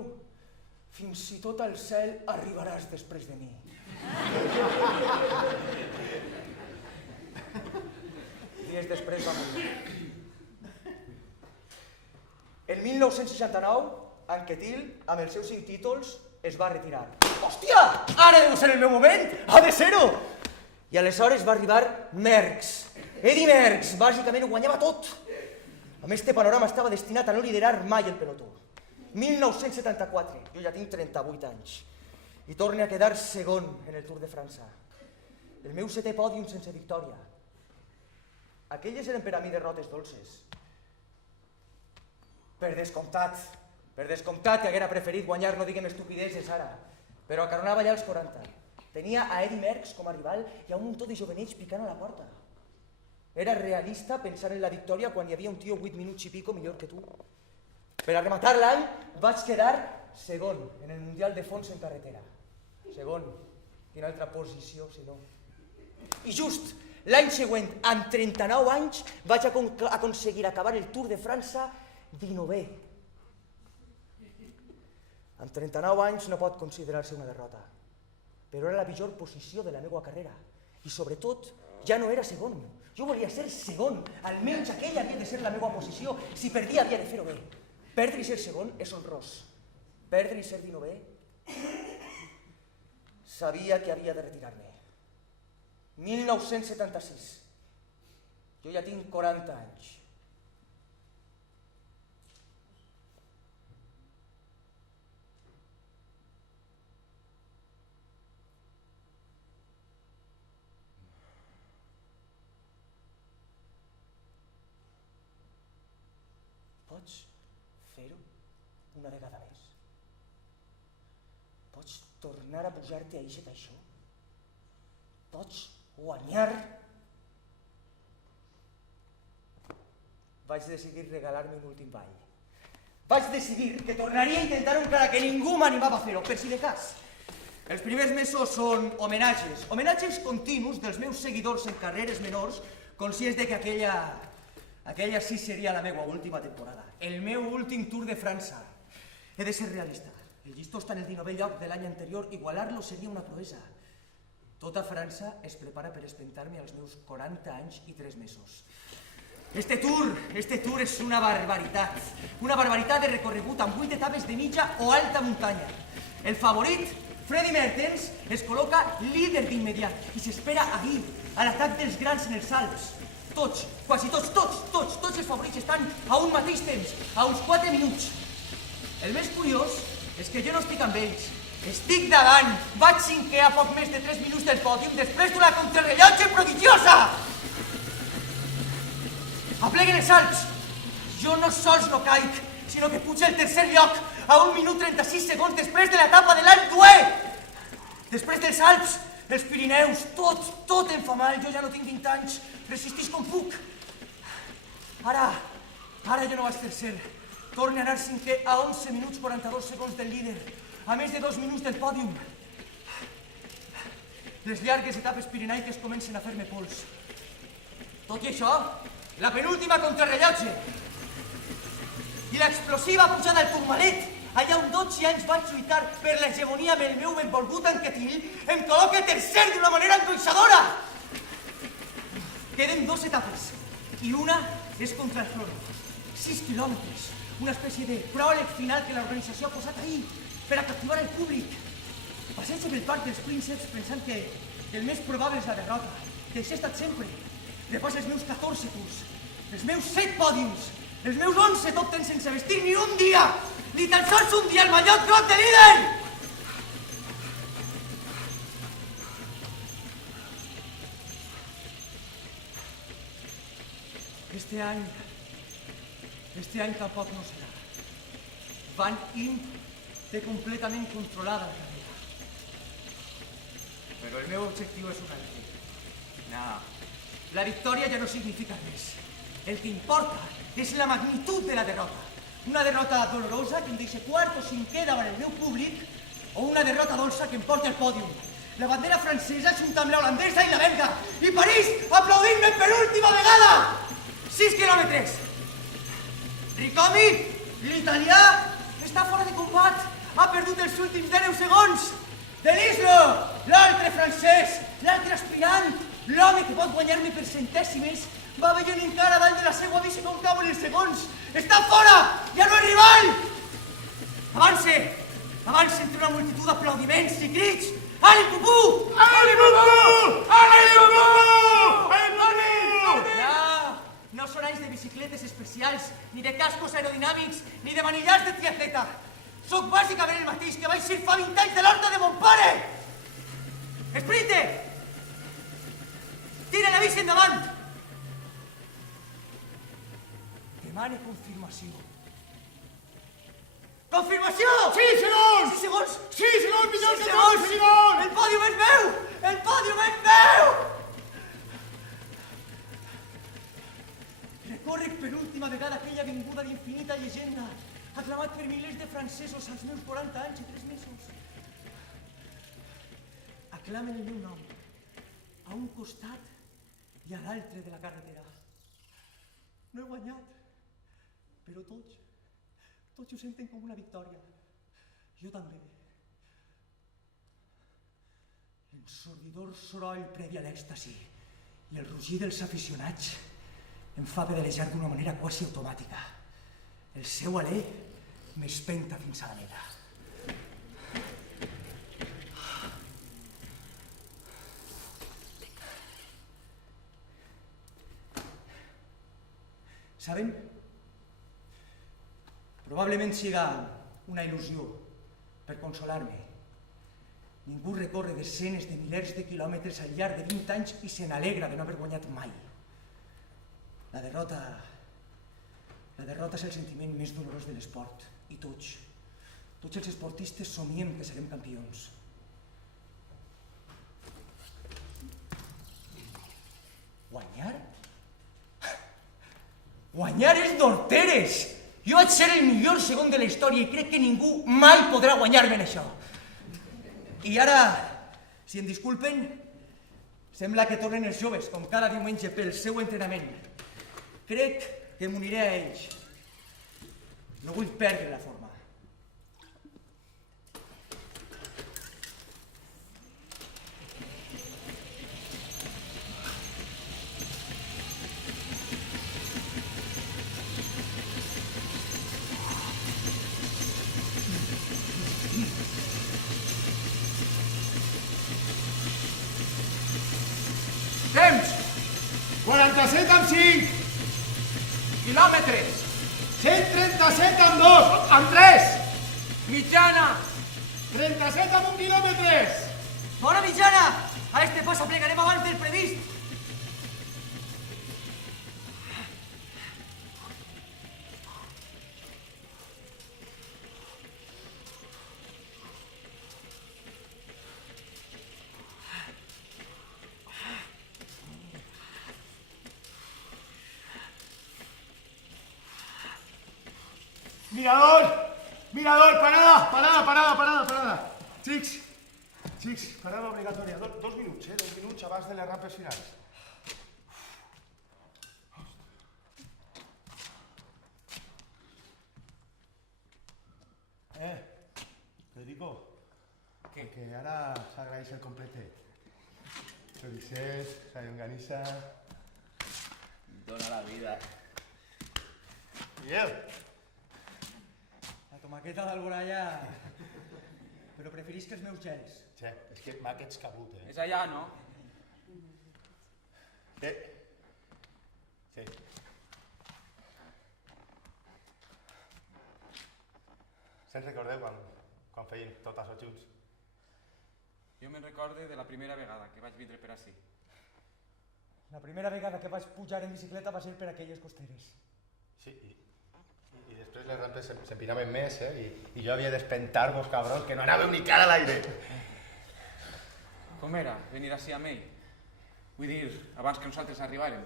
Fins i tot al cel arribaràs després de mi. Dies després va morir. En 1969, Anquetil, amb els seus 5 títols, es va retirar. Hòstia! Ara deu ser el meu moment! Ha de ser-ho! I aleshores va arribar Merckx. Eddy Merckx, bàsicament ho guanyava tot. A més, este panorama estava destinat a no liderar mai el pelotó. 1974, jo ja tinc 38 anys, i torne a quedar segon en el Tour de França. El meu 7è pòdium sense victòria. Aquelles eren per a mi derrotes dolces. Per descomptat que haguera preferit guanyar, no diguem estupideses ara, però acaronava ja els 40. Tenia a Eddy Merckx com a rival i a un muntó de jovenets picant a la porta. Era realista pensar en la victòria quan hi havia un tio 8 minuts i pico millor que tu. Per a rematar l'any, vaig quedar segon en el Mundial de Fons en carretera. Segon. Quina altra posició, si no. I just l'any següent, amb 39 anys, vaig aconseguir acabar el Tour de França 19è. Amb 39 anys no pot considerar-se una derrota, però era la pitjor posició de la meva carrera. I sobretot, ja no era segon. Jo volia ser segon. Almenys aquella havia de ser la meva posició. Si perdia, havia de fer-ho bé. Perdre i ser segon és honrós. Perdre i ser 19è, sabia que havia de retirar-me. 1976. Jo ja tinc 40 anys. Pots fer-ho una vegada més? Pots tornar a pujar-te a eixet això? Pots guanyar? Vaig decidir regalar-me un últim ball. Vaig decidir que tornaria a intentar-ho encara que ningú m'animava a fer-ho, per si de cas. Els primers mesos són homenatges continus dels meus seguidors en carreres menors, conscients de que aquella sí seria la meva última temporada. El meu últim Tour de França. He de ser realista. El llistó està en el 19è lloc de l'any anterior. Igualar-lo seria una proesa. Tota França es prepara per espentar-me als meus 40 anys i 3 mesos. Este Tour és una barbaritat. Una barbaritat de recorregut amb 8 etapes de mitja o alta muntanya. El favorit, Freddy Mertens, es col·loca líder d'immediat i s'espera ahir a l'atac dels grans en els Alps. Tots, quasi tots els favorits estan a un mateix temps, a uns 4 minuts. El més curiós és que jo no estic amb ells. Estic davant, vaig cinquè a poc més de 3 minuts del pòdium després d'una contrarrellotge prodigiosa. Apleguen els Alps. Jo no sols no caic, sinó que puig al tercer lloc a 1 minut 36 segons després de l'etapa de l'any duè. Després dels Alps, els Pirineus, tot em fa mal. Jo ja no tinc 20 anys, resistís com puc. Ara jo no vaig tercer. Torne a anar cinquè a 11 minuts 42 segons del líder, a més de 2 minuts del pòdium. Les llargues etapes pirenaiques comencen a fer-me pols. Tot i això, la penúltima contrarrellotge i l'explosiva pujada al Tourmalet, allà on 12 anys vaig lluitar per l'hegemonia amb el meu benvolgut Anquetil, em col·loca tercer d'una manera angoixadora. Queden 2 etapes i una és contra el Floro. 6 quilòmetres, una espècie de pròleg final que l'organització ha posat ahir per a captivar el públic. Passejo pel Parc dels Prínceps pensant que el més probable és la derrota, que això ha estat sempre. Repasso els meus 14 tours, els meus 7 pòdiums, els meus 11 top 10 sense vestir ni un dia, ni tan sols un dia el mallot groc de líder! Este any tampoc no serà. Van Imp té completament controlada la carrera. Però el meu objectiu és un altre. No, la victòria ja no significa res. El que importa és la magnitud de la derrota. Una derrota dolorosa que em deixa quart o cinquè davant el meu públic o una derrota dolça que em porta al pòdium. La bandera francesa junta amb la holandesa i la belga i París aplaudint-me per última vegada! 6 quilòmetres. Ricomi, l'italià, està fora de combat. ha perdut els últims 10 segons. Denis-lo, l'altre francès, l'altre aspirant, l'home que pot guanyar-me per centèsimes, va veient encara dalt de la seva bici com cauen els segons. Està fora! Ja no és rival! Avance! Avance entre una multitud d'aplaudiments i crits. Ali Pupú! Ali Pupú! Ali Pupú! Ali Pupú! No són anys de bicicletes especials, ni de cascos aerodinàmics, ni de manillars de triatleta. Soc bàsicament el mateix que vaig ser fa 20 anys de l'horta de mon pare! Sprinte! Tira la bici endavant! Demane confirmació. Confirmació! 6 segons! 6 segons! 6 segons, millor que 6 segons! El pòdium és meu! El pòdium és meu! Recórrec per última vegada aquella avinguda d'infinita llegenda, aclamat per milers de francesos als meus 40 anys i 3 mesos. Aclamen el meu nom, a un costat i a l'altre de la carretera. No he guanyat, però tots ho senten com una victòria. Jo també. L'ensordidor soroll previ a l'èxtasi i el rugir dels aficionats em fa pedalejar d'una manera quasi automàtica. El seu alè m'espenta fins a la meta. Saben? Probablement siga una il·lusió per consolar-me. Ningú recorre desenes de milers de quilòmetres al llarg de 20 anys i se n'alegra de no haver guanyat mai. La derrota és el sentiment més dolorós de l'esport i tots els esportistes somiem que serem campions. Guanyar? Guanyar és d'horteres! Jo vaig ser el millor segon de la història i crec que ningú mai podrà guanyar-me en això. I ara, si em disculpen, sembla que tornen els joves, com cada diumenge, pel seu entrenament. Crec que m'uniré a ells. No vull perdre la forma. Temps! 47 amb 5! Quilòmetres! 137 amb 2! Amb 3! Mitjana! 37 amb 1 quilòmetres! Bona mitjana! A este pas aplegarem abans del previst. Mirador, parada. Xics, parada obligatòria. 2 minuts, 2 minuts abans de les rampes finals. Federico, que ara s'agraeix el completet. Choricet, la llonganissa... Dona la vida. Miguel. La tomaqueta d'Alboraya... Però preferís que els meus gels. Sí, és que m'ha aquest cabut, És allà, no? Sí. Se'n recordeu quan feien tot això junts? Jo me'n recorde de la primera vegada que vaig vindre per ací. La primera vegada que vaig pujar en bicicleta va ser per aquelles costeres. Sí, i després les rampes s'empinaven més, i jo havia d'espentar-vos, cabrons, que no anàveu ni cara a l'aire. Com era venir ací amb ell? Vull dir, abans que nosaltres arribàrem.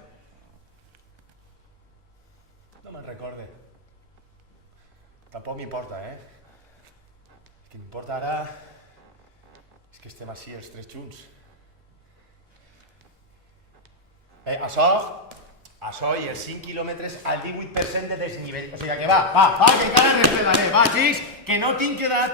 No me'n recorde. Tampoc m'importa, El que m'importa ara és que estem ací els tres junts. Això i els 5 quilòmetres al 18% de desnivell. O sigui que va, que encara refredaré. Va, xics, que no tinc edat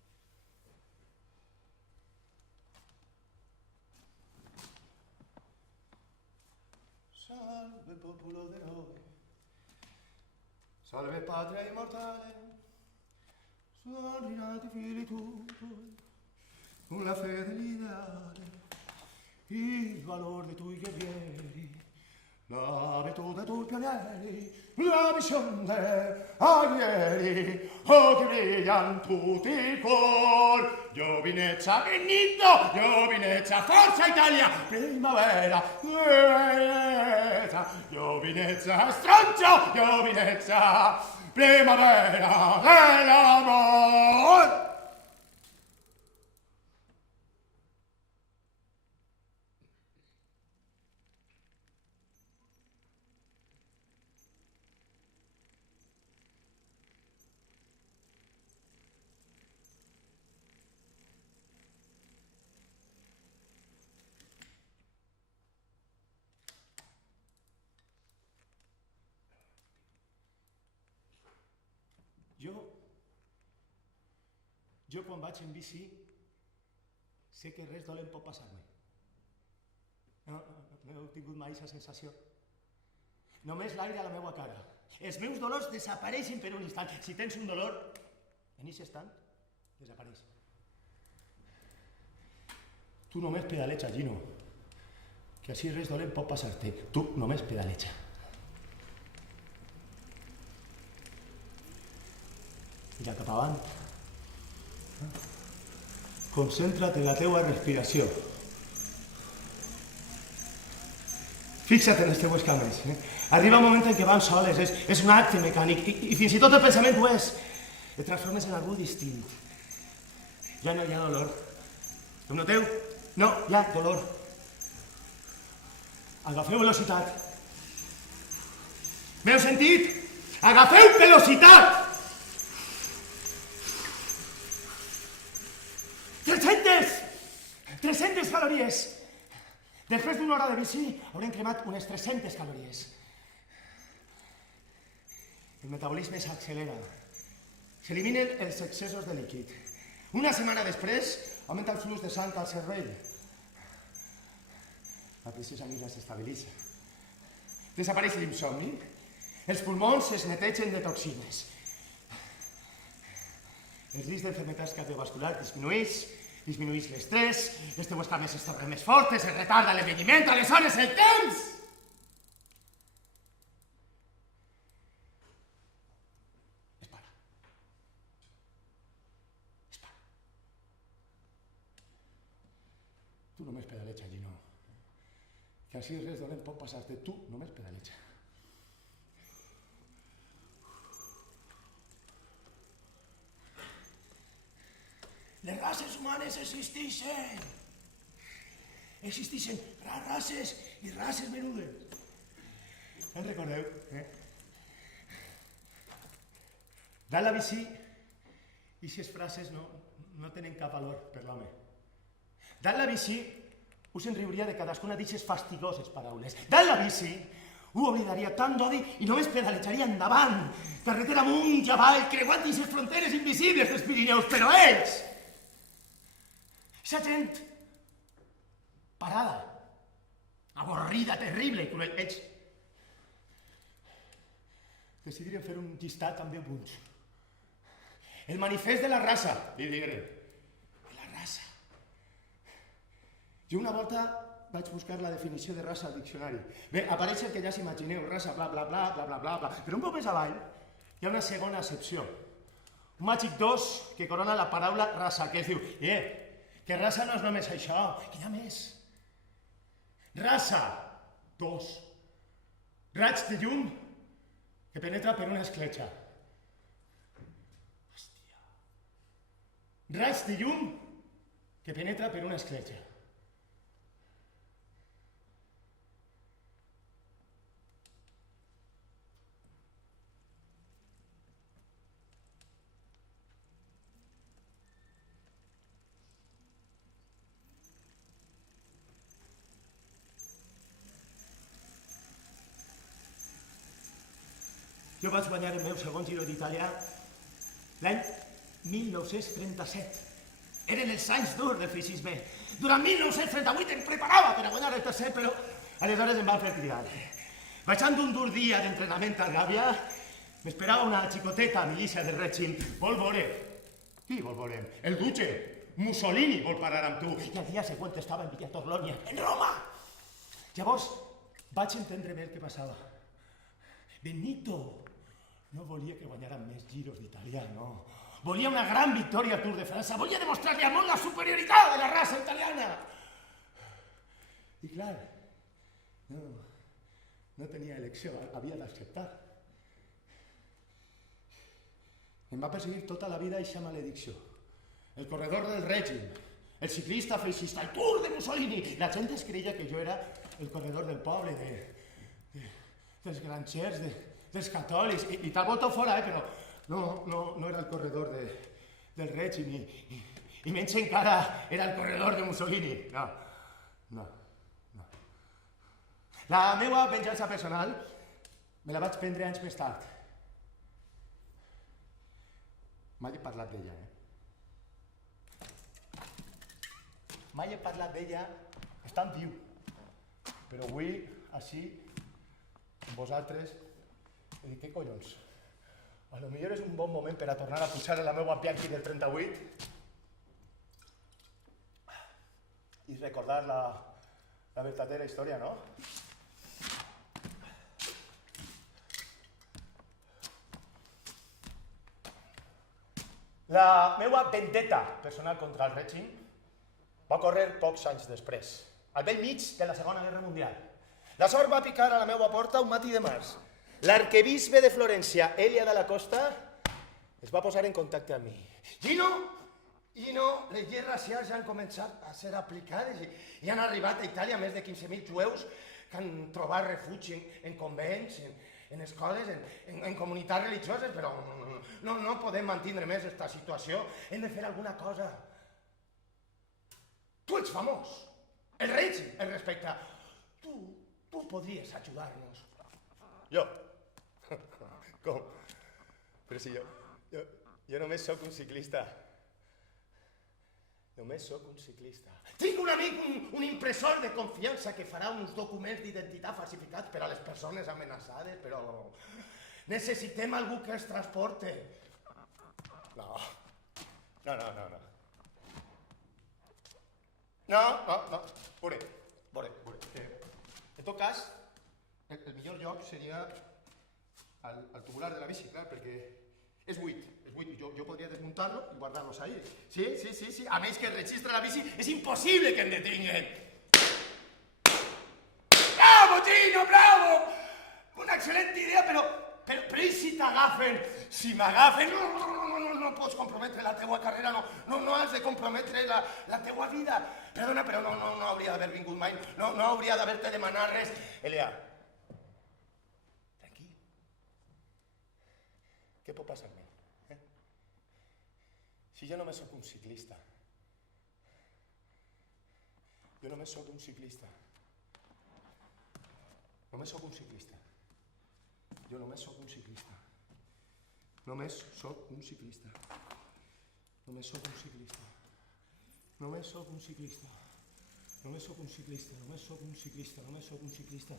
salve popolo de noi, salve patria immortale, sono rinati figli tuoi, con la fede l'ideale, il valore dei tuoi guerrieri, la virtù dei tuoi pionieri, la visione dei aguieri, oh che brillan tutti i cuor, giovinezza Benito, giovinezza Forza Italia, primavera, giovinezza stronzo, giovinezza, primavera dell'amor. Jo quan vaig en bici sé que res dolent pot passar-me. No heu tingut mai aquesta sensació. Només l'aire a la meva cara. Els meus dolors desapareixen per un instant. Si tens un dolor, en aquest instant, desapareix. Tu només pedaleja, Gino, que així res dolent pot passar-te. Tu només pedaleja. Mira cap avant. Concentra't en la teua respiració. Fixa't en les teues cames. Arriba un moment en què van soles, és un acte mecànic i fins i tot el pensament ho és. Et transformes en algú distint. Ja no hi ha dolor. Ho noteu? No, hi ha dolor. Agafeu velocitat. M'heu sentit? Agafeu velocitat! 300 calories! Després d'una hora de bici haurem cremat unes 300 calories. El metabolisme s'accelera. S'eliminen els excessos de líquid. Una setmana després augmenta el flux de sang al cervell. La pressió sanguínia s'estabilitza. Desapareix l'insomni. Els pulmons es netegen de toxines. El risc d'enfermedats cardiovasculars disminueix l'estrès, les teues cames es tornen més fortes, es retarda l'envelliment, aleshores el temps! Es para. Tu només pedaleja, Gino. Que així res dolent pot passar-te. Tu només pedaleja. Les races humanes existeixen. Existeixen races i races menudes. En recordeu? Dalt la bici, aquestes frases no tenen cap valor per l'home. Dalt la bici, us en riuria de cadascuna d'aquestes fastigoses paraules. Dalt la bici, ho oblidaria tant d'odi i només pedalejaria endavant, carretera amunt i avall, creuant aquestes fronteres invisibles dels Pirineus, però ells... Aquesta gent parada, avorrida, terrible i cruel, ells decidiren fer un llistat amb 10 punts. El manifest de la raça, li digueren. De la raça. Jo una volta vaig buscar la definició de raça al diccionari. Bé, apareix el que ja s'imagineu, raça, bla, bla, bla, bla, bla, bla, bla. Però un poc més avall hi ha una segona accepció. Un màgic 2 que corona la paraula raça, que es diu, que raça no és només això, que hi ha més. Raça, 2. Raig de llum que penetra per una escletxa. Hòstia. Raig de llum que penetra per una escletxa. Jo vaig guanyar el meu segon Giro d'Itàlia l'any 1937. Eren els anys durs del feixisme. Durant 1938 em preparava per a guanyar el tercer, però aleshores em van fer cridar. Baixant d'un dur dia d'entrenament a Gàbia, m'esperava una xicoteta milícia del règim. Vol veure? Qui vol veure? El duce, Mussolini, vol parar amb tu. I el dia següent estava en Villa Torlonia, en Roma. Llavors vaig entendre bé el que passava. Benito no volia que guanyàrem més giros d'Italià, no. Volia una gran victòria al Tour de França. Volia demostrar-li al món la superioritat de la raça italiana. I clar, no tenia elecció, havia d'acceptar. Em va perseguir tota la vida eixa maledicció. El corredor del règim, el ciclista feixista, el Tour de Mussolini. La gent es creia que jo era el corredor del poble, dels granxers, dels catòlics, i tal voto fora, però no era el corredor del règim, i menys encara era el corredor de Mussolini. No. La meva venjança personal me la vaig prendre anys més tard. Mai he parlat d'ella, Mai he parlat d'ella estant viu. Però avui, així, amb vosaltres, he dit, què collons? A lo millor és un bon moment per a tornar a pujar en la meva Bianchi del 38 i recordar la verdadera història, no? La meva vendetta personal contra el règim va córrer pocs anys després, al bell mig de la Segona Guerra Mundial. La sort va picar a la meva porta un matí de març. L'arquebisbe de Florència, Elia de la Costa, es va posar en contacte amb mi. Gino, les lleis racials ja han començat a ser aplicades i han arribat a Itàlia més de 15.000 jueus que han trobat refugi en convents, en escoles, en comunitats religioses, però no podem mantindre més aquesta situació. Hem de fer alguna cosa. Tu ets famós. El règim el respecta. Tu podries ajudar-nos. Jo? Com? Però si jo només sóc un ciclista. Només sóc un ciclista. Tinc un amic, un impressor de confiança que farà uns documents d'identitat falsificats per a les persones amenaçades, però necessitem algú que els transporte. No. Veure. En tot cas, el millor lloc seria el tubular de la bici, clar, perquè és buit. Jo podria desmuntar-lo i guardar-los ahí. Sí. A més que el registre de la bici és impossible que em detinguen. Bravo, Gino, bravo! Una excel·lent idea, però i si t'agafen? Si m'agafen, no pots comprometre la teua carrera, no has de comprometre la teua vida. Perdona, però no hauria d'haver vingut mai, no hauria d'haver-te demanat res. Elia, tranquil. Què pot passar-me? Si jo només sóc un ciclista. Només sóc un ciclista. Només sóc un ciclista. Només sóc un ciclista. Només sóc un ciclista. Només sóc un ciclista. Només sóc un ciclista. Només sóc un ciclista. Només sóc un ciclista. Només sóc un ciclista.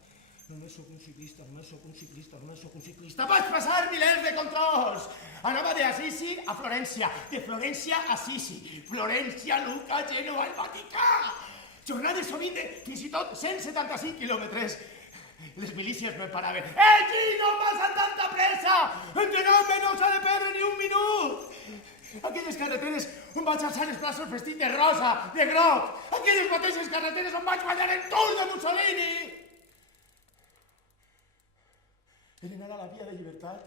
Només sóc un ciclista. Només sóc un ciclista. Només sóc un ciclista. Vaig passar milers de controls. Anava de Assisi a Florència. De Florència a Assisi. Florència, Lucca, Gènova, el Vaticà. Jornades sovint de fins i tot 175 quilòmetres. Les milícies me paraven. Gino, passa tanta pressa! Entrenant-me no s'ha de perdre ni un minut! Aquelles carreteres on vaig alçar els braços vestit de rosa, de groc. Aquelles mateixes carreteres on vaig guanyar el Tour de Mussolini. Eren ara la via de llibertat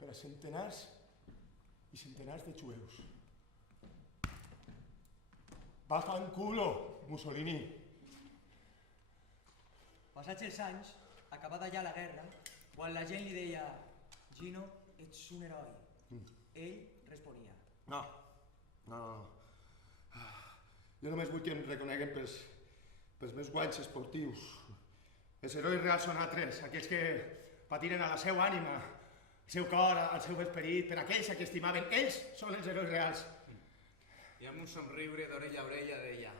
per a centenars i centenars de jueus. Baja en culo, Mussolini. Passats els anys, acabada ja la guerra, quan la gent li deia «Gino, ets un heroi», ell responia. No. Jo només vull que em reconeguen pels meus guanys esportius. Els herois reals són altres, aquells que patiren a la seva ànima, al seu cor, al seu esperit, per aquells a qui estimaven. Ells són els herois reals. I amb un somriure d'orella a orella deia: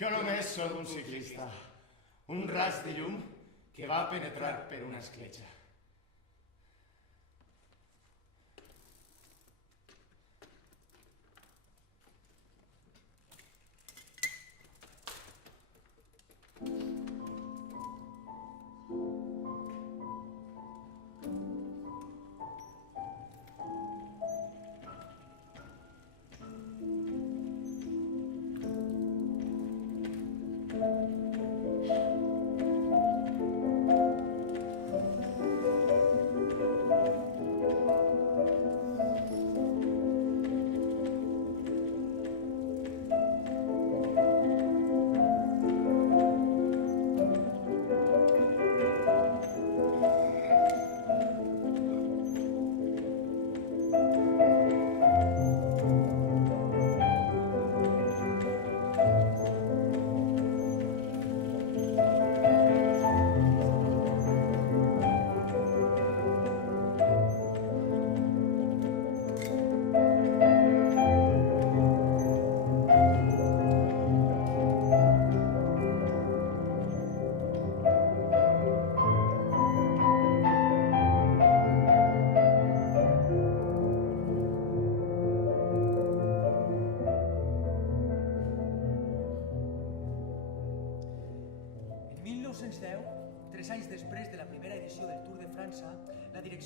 Jo només sóc un ciclista. Un raig de llum que va penetrar per una escletxa.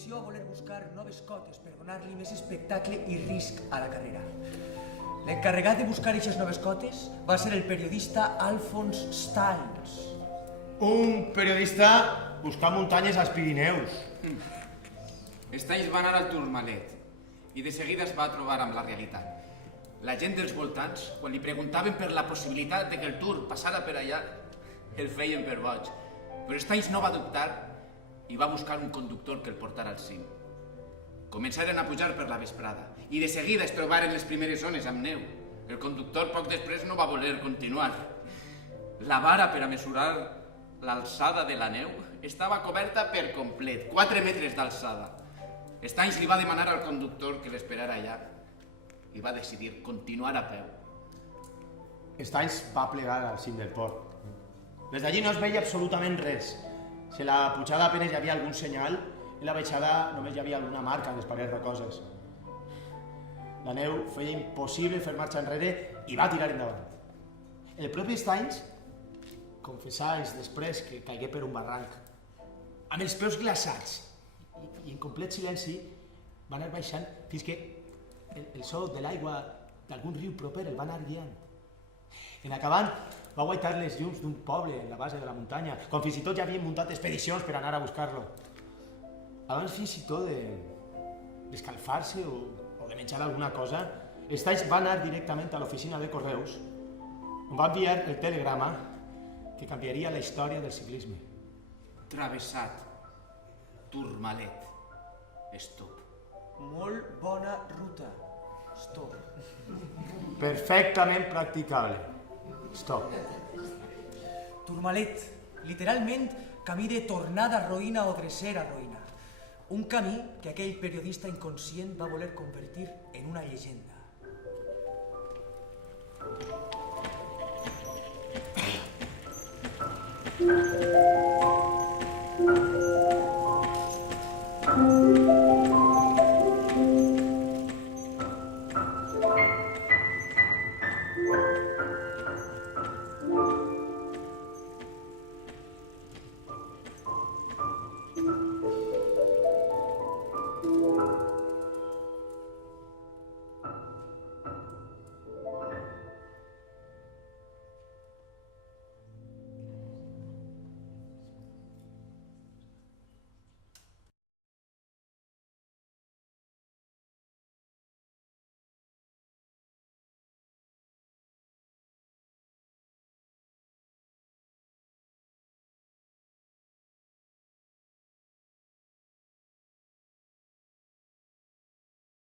direcció a voler buscar noves cotes per donar-li més espectacle i risc a la carrera. L'encarregat de buscar aquestes noves cotes va ser el periodista Alphonse Steins. Un periodista buscant muntanyes als Pirineus. Steins va anar al Tourmalet i de seguida es va trobar amb la realitat. La gent dels voltants, quan li preguntaven per la possibilitat de que el Tour passara per allà, el feien per boig. Però Steins no va dubtar i va buscar un conductor que el portara al cim. Començaren a pujar per la vesprada i de seguida es trobaren les primeres zones amb neu. El conductor poc després no va voler continuar. La vara per a mesurar l'alçada de la neu estava coberta per complet, 4 metres d'alçada. Steins li va demanar al conductor que l'esperara allà i va decidir continuar a peu. Steins va plegar al cim del port. Des d'allí no es veia absolutament res. Si a la pujada apenas hi havia algun senyal, en la baixada només hi havia alguna marca en les parets rocoses. La neu feia impossible fer marxa enrere i va tirar endavant. El propi Steins confessà anys després que caigué per un barranc, amb els peus glaçats i en complet silenci va anar baixant fins que el so de l'aigua d'algun riu proper el va anar guiant. En acabant, va guaitar les llums d'un poble en la base de la muntanya, com fins i tot ja havien muntat expedicions per anar a buscar-lo. Abans fins i tot d'escalfar-se o de menjar alguna cosa, Steins va anar directament a l'oficina de correus on va enviar el telegrama que canviaria la història del ciclisme. Travessat. Tourmalet. Stop. Molt bona ruta. Stop. Perfectament practicable. Stop. Tourmalet, literalment camí de tornada a ruïna o drecera a ruïna. Un camí que aquell periodista inconscient va voler convertir en una llegenda.